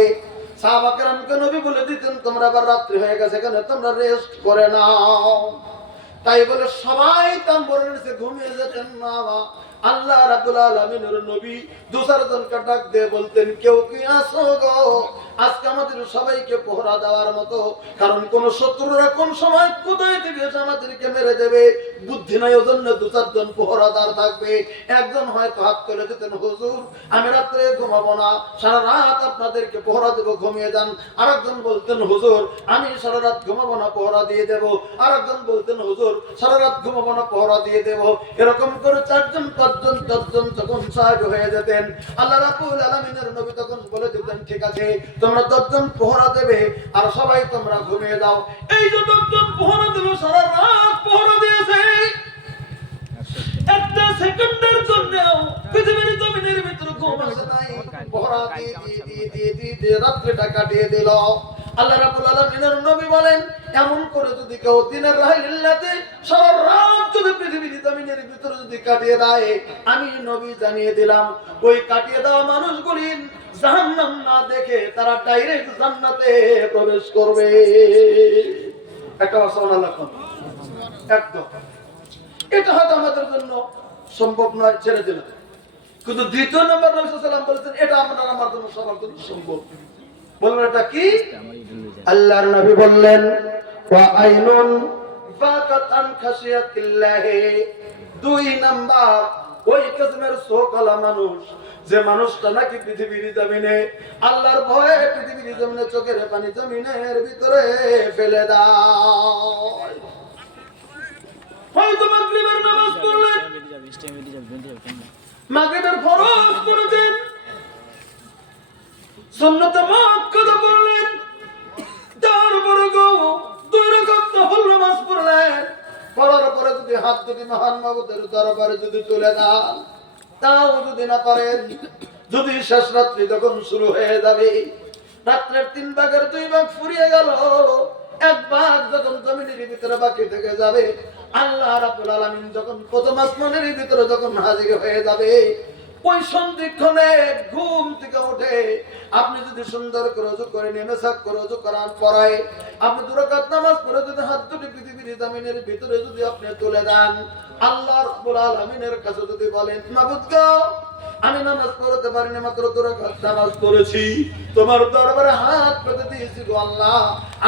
সাহাবা কেরামকে নবী বলে দিতেন, তোমরা আবার রাত্রি হয়ে গেছে, এখানে তোমরা রেস্ট করে নাও। তাই বলে সবাই তাম্বুরের নিচে ঘুমিয়ে যেতেন না। আল্লাহ রাব্বুল আলামিনের নবী 2-4 জনকে ডাক দিয়ে বলতেন, কেউ কি আসো গো, আজকে আমাদের সবাইকে পহরা দেওয়ার মতো। কারণ কোন শত্রুরা কোন সময় কোথায় থেকে এসে আমাদেরকে মেরে দেবে, বুদ্ধি নাই, ওজন্য 2-4 জন পহরাদার থাকবে। একজন হয়তো হাত করে দিতেন, হুজুর আমি রাত্রে ঘুমাবো না, সারা রাত আপনাদেরকে পহরা দেব, ঘুমিয়ে যান। আরেকজন বলতেন, হুজুর আমি সারা রাত ঘুমাবো না, পহরা দিয়ে দেব। আরেকজন বলতেন, হুজুর সারা রাত ঘুমাবো না, পহরা দিয়ে দেব। এরকম করে 4 জন 5 জন 10 জন যখন সাহায্য হয়ে যেতেন, আল্লাহ রাব্বুল আলামিনের নবী তখন বলে দিতেন, ঠিক আছে তোমরা 10 জন পহরা দেবে আর সবাই তোমরা ঘুমিয়ে দাও। এই যে 10 জন পহরা দিল, সারা রাত পহরা দিয়েছে, একটা সেকেন্ডের জন্য পৃথিবীর জমিনের ভিতরে ঘুম আসে নাই, পহরা দিয়ে রাত্রিটা কাটিয়ে দিল। আল্লাহ রাব্বুল আলামিনের নবী বলেন, এমন করে যদি কেউ দিনের রাহিলাতে সারা রাত যদি পৃথিবীর জমিনের ভিতরে যদি কাটিয়ে দেয়, আমি নবী জানিয়ে দিলাম ওই কাটিয়ে দেওয়া মানুষগুলি জাহান্নাম না দেখে তারা ডাইরেক্ট জান্নাতে প্রবেশ করবে। একটা সুবহানাল্লাহ একদম। এটা হয়তো আমাদের জন্য সম্ভব নয়, ছেড়ে দিলাম। কিন্তু 2 নম্বর নবী সাল্লাল্লাহু আলাইহি ওয়াসাল্লাম বলেছেন, এটা আপনার আমার জন্য সবার জন্য সম্ভব। বলবেন এটা কি? আল্লাহর নবী বললেন, ওয়া আইনুন ফাকাত আন খাশিয়াতিল্লাহ। 2 নাম্বার ওই কিসমের সোকালা মানুষ, যে মানুষটা নাকি পৃথিবীর জমিনে আল্লাহর ভয়ে পৃথিবীর জমিনে চোখের পানি জমিনের ভিতরে ফেলে দেয়। হয়তো মাগরিবের নামাজ পড়লেন, মাগরিবের ফরজ পড়েছেন, সুন্নতে মুআক্কাদা পড়লেন, তারপরে গো 2 রাকাত নফল নামাজ পড়লেন, পড়ার পরে যদি হাত দুটি মহান মাবুদের দরবারে যদি তুলে দেন, তাও যদি না পারেন, যদি শেষ রাত্রি যখন শুরু হয়ে যাবে, রাত্রের 3 ভাগের 2 ভাগ ফুরিয়ে গেল, 1 ভাগ যখন জমিনের ভিতরে বাকি থেকে যাবে, আল্লাহ রাব্বুল আলামিন যখন প্রথম আসমানের ভিতরে যখন হাজির হয়ে যাবে, ওই সন্ধিক্ষণে ঘুম থেকে উঠে আপনি যদি সুন্দর করে ওযু করে নেমে সাক করে ওযু করার পরে আপনি 2 রাকাত নামাজ পড়ে যদি হাত দুটি পৃথিবীর জমিনের ভিতরে যদি আপনি তুলে দেন, আল্লাহ রাব্বুল আলামিনের কাছে যদি বলেন, মাবুদ গো, আমি নামাজ পড়তে পারিনি, মাত্র 2 রাকাত নামাজ পড়েছি, তোমার দরবারে হাত পেতে দিয়েছি গো আল্লাহ,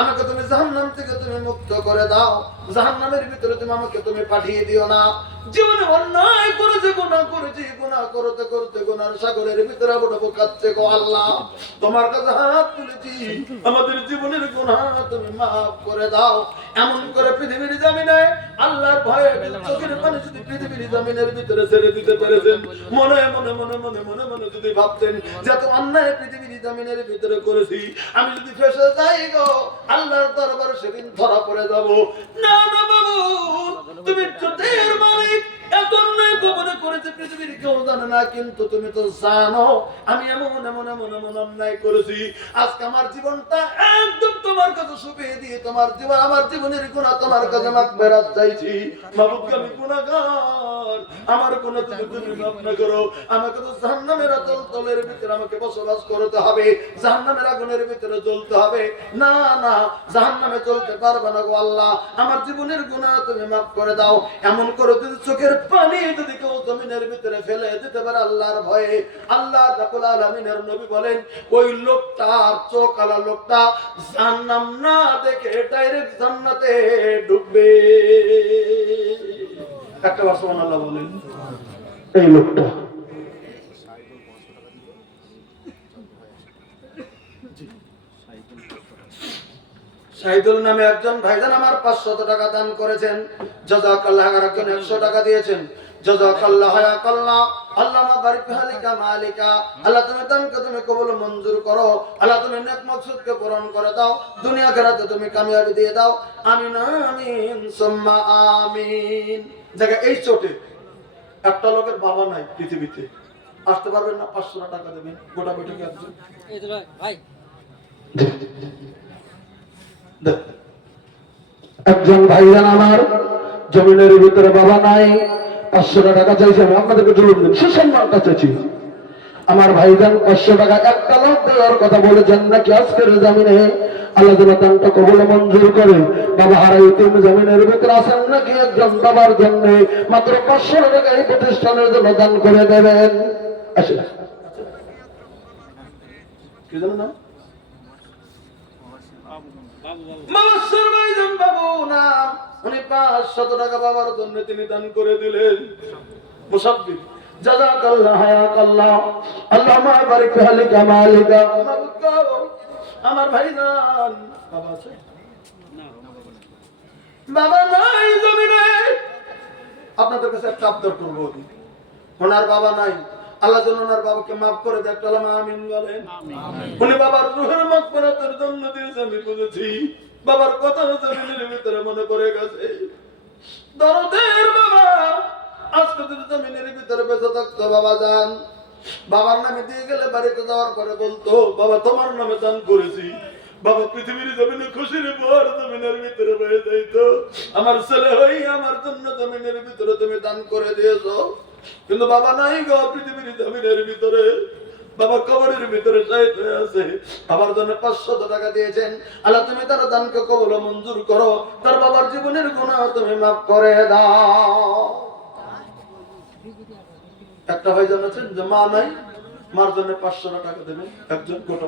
আমাকে তুমি জাহান্নাম থেকে তুমি মুক্ত করে দাও, জাহান্নামের ভিতরে তুমি আমাকে তুমি পাঠিয়ে দিও না। জীবনে অন্যায় করেছি, গুনাহ করেছি, গুনাহ করতে করতে গুনার সাগরের ভিতরে ডুবে কাঁদছে গো আল্লাহ, তোমার কাছে হাত তুলেছি, আমাদের জীবনের গুনাহ তুমি maaf করে দাও। এমন করে পৃথিবীর জমিনে আল্লাহর ভয়ে চোখের পানি যদি পৃথিবীর জমিনের ভিতরে ছেড়ে দিতে পেরেছেন, মনে মনে মনে মনে মনে মনে যদি ভাবতেন যে এত অন্যায় পৃথিবীর জমিনের ভিতরে করেছি, আমি যদি ফেসে যাই গো আল্লাহর দরবারে সেদিন ধরা পড়ে যাব। না না বাবু, তুমি চোখের মালিক, এত অন্যায় গোপনে করেছে পৃথিবীর কেউ জানে না, কিন্তু তুমি তো জানো আমি এমন এমন এমন এমন অন্যায় করেছি। আজকে আমার জীবনটা একদম তোমার কাছে সঁপে দিয়ে তোমার জীবন, আমার জীবনের গুনাহ তোমার কাছে মাগফিরাত চাইছি। মাবুদ, আমি গুনাহগার, আমার গুনাহ তুমি মাফ না করো, আমাকে তো জাহান্নামের তলের ভিতরে আমাকে বসবাস করতে হবে, জাহান্নামের আগুনের ভিতরে জ্বলতে হবে। না না, জাহান্নামে চলতে পারবে না গো আল্লাহ, আমার জীবনের গুনাহ তুমি মাফ করে দাও। এমন করে যদি চোখের পানি যদি কেউ জমিনের ভিতরে ফেলে দিতে পারে আল্লাহর ভয়ে, আল্লাহ রাব্বুল আলামিনের নবী বলেন, ওই লোকটার চোখ আলা লোকটা জাহান্নাম না দেখে ডাইরেক্ট জান্নাতে ঢুকবে। একটা বার সুবহানাল্লাহ বলেন। এই লোকটা শাহিদুল নামে একজন ভাইজান আমার 500 টাকা দান করেছেন, জাযাকাল্লাহ। একজন 100 টাকা দিয়েছেন, জাযাকাল্লাহ হায়াকাল্লাহ। আল্লামা বারিক হালিকা মালিকা, আল্লাহ তুমি দানকে তুমি কবুল মঞ্জুর করো, আল্লাহ তুমি নেক মাকসুদকে পূরণ করে দাও, দুনিয়া আখিরাতে তুমি কামিয়াবি দিয়ে দাও। আমিন আমিন সুম্মা আমিন। জায়গা এই চোটে একটা লোকের বাবা নাই পৃথিবীতে, আসতে পারবেন না, 500 টাকা দেবেন, গোটা বৈঠকে একজন। এই তো ভাই একজন ভাইজান আমার জমিনের ভিতরে বাবা নাই, 500 টাকা চাইছে, আমি আপনাদেরকে জুলুম দিন, সুসম্মানটা চাইছি। আমার ভাইজান 500 টাকা একটা লোক দেওয়ার কথা বলেছেন নাকি আজকের জমিনে, আল্লাহ যেন দানটা কবুল মঞ্জুর করে। বাবা হারাই তুমি জমিনের ভিতরে আছেন নাকি একজন বাবার জন্য মাত্র 500 টাকা এই প্রতিষ্ঠানের জন্য দান করে দেবেন। আসে কি জানো না, মাসুর ভাইজান বাবু না, উনি 500 টাকা বাবার জন্য তিনি দান করে দিলেন। মুসাব্বির, জাযাকাল্লাহ হায়াকাল্লাহ, আল্লামা বারিক হালিকা মালিকা। আমার ভাইজান বাবা আছে না, বাবা নাই জমিনে। আপনাদের কাছে একটা আবদার করবো, ওনার বাবা নাই, আল্লাহ যেন ওনার বাবাকে মাফ করে দেয়, একটা আমিন বলেন। উনি বাবার রূহের মাগফিরাতের জন্য দিয়েছে, আমি বুঝেছি। বাবার কথা জমিনের ভিতরে মনে পড়ে গেছে, দরদের বাবা আজকে যদি জমিনের ভিতরে বেঁচে থাকতো, বাবা যান বাবার নামে দিয়ে গেলে বাড়িতে যাওয়ার পরে বলতো, বাবা তোমার নামে দান করেছি। বাবা পৃথিবীর জমিনে খুশির বর জমিনের ভিতরে রয়ে যাইতো, আমার ছেলে হই আমার জন্য জমিনের ভিতরে তুমি দান করে দিয়েছো। কিন্তু বাবা নাই গো পৃথিবীর জমিনের ভিতরে, বাবা কবরের ভিতরে শায়িত হয়ে আছে। বাবার জন্য 500 টাকা দিয়েছেন, আল্লাহ তুমি তার দানকে কবুল মঞ্জুর করো, তার বাবার জীবনের গুনাহ তুমি মাফ করে দাও। একটা ভাই জানাচ্ছেন যে মা নাই, মার জন্য 500 টাকা দেবেন একজন, গোটা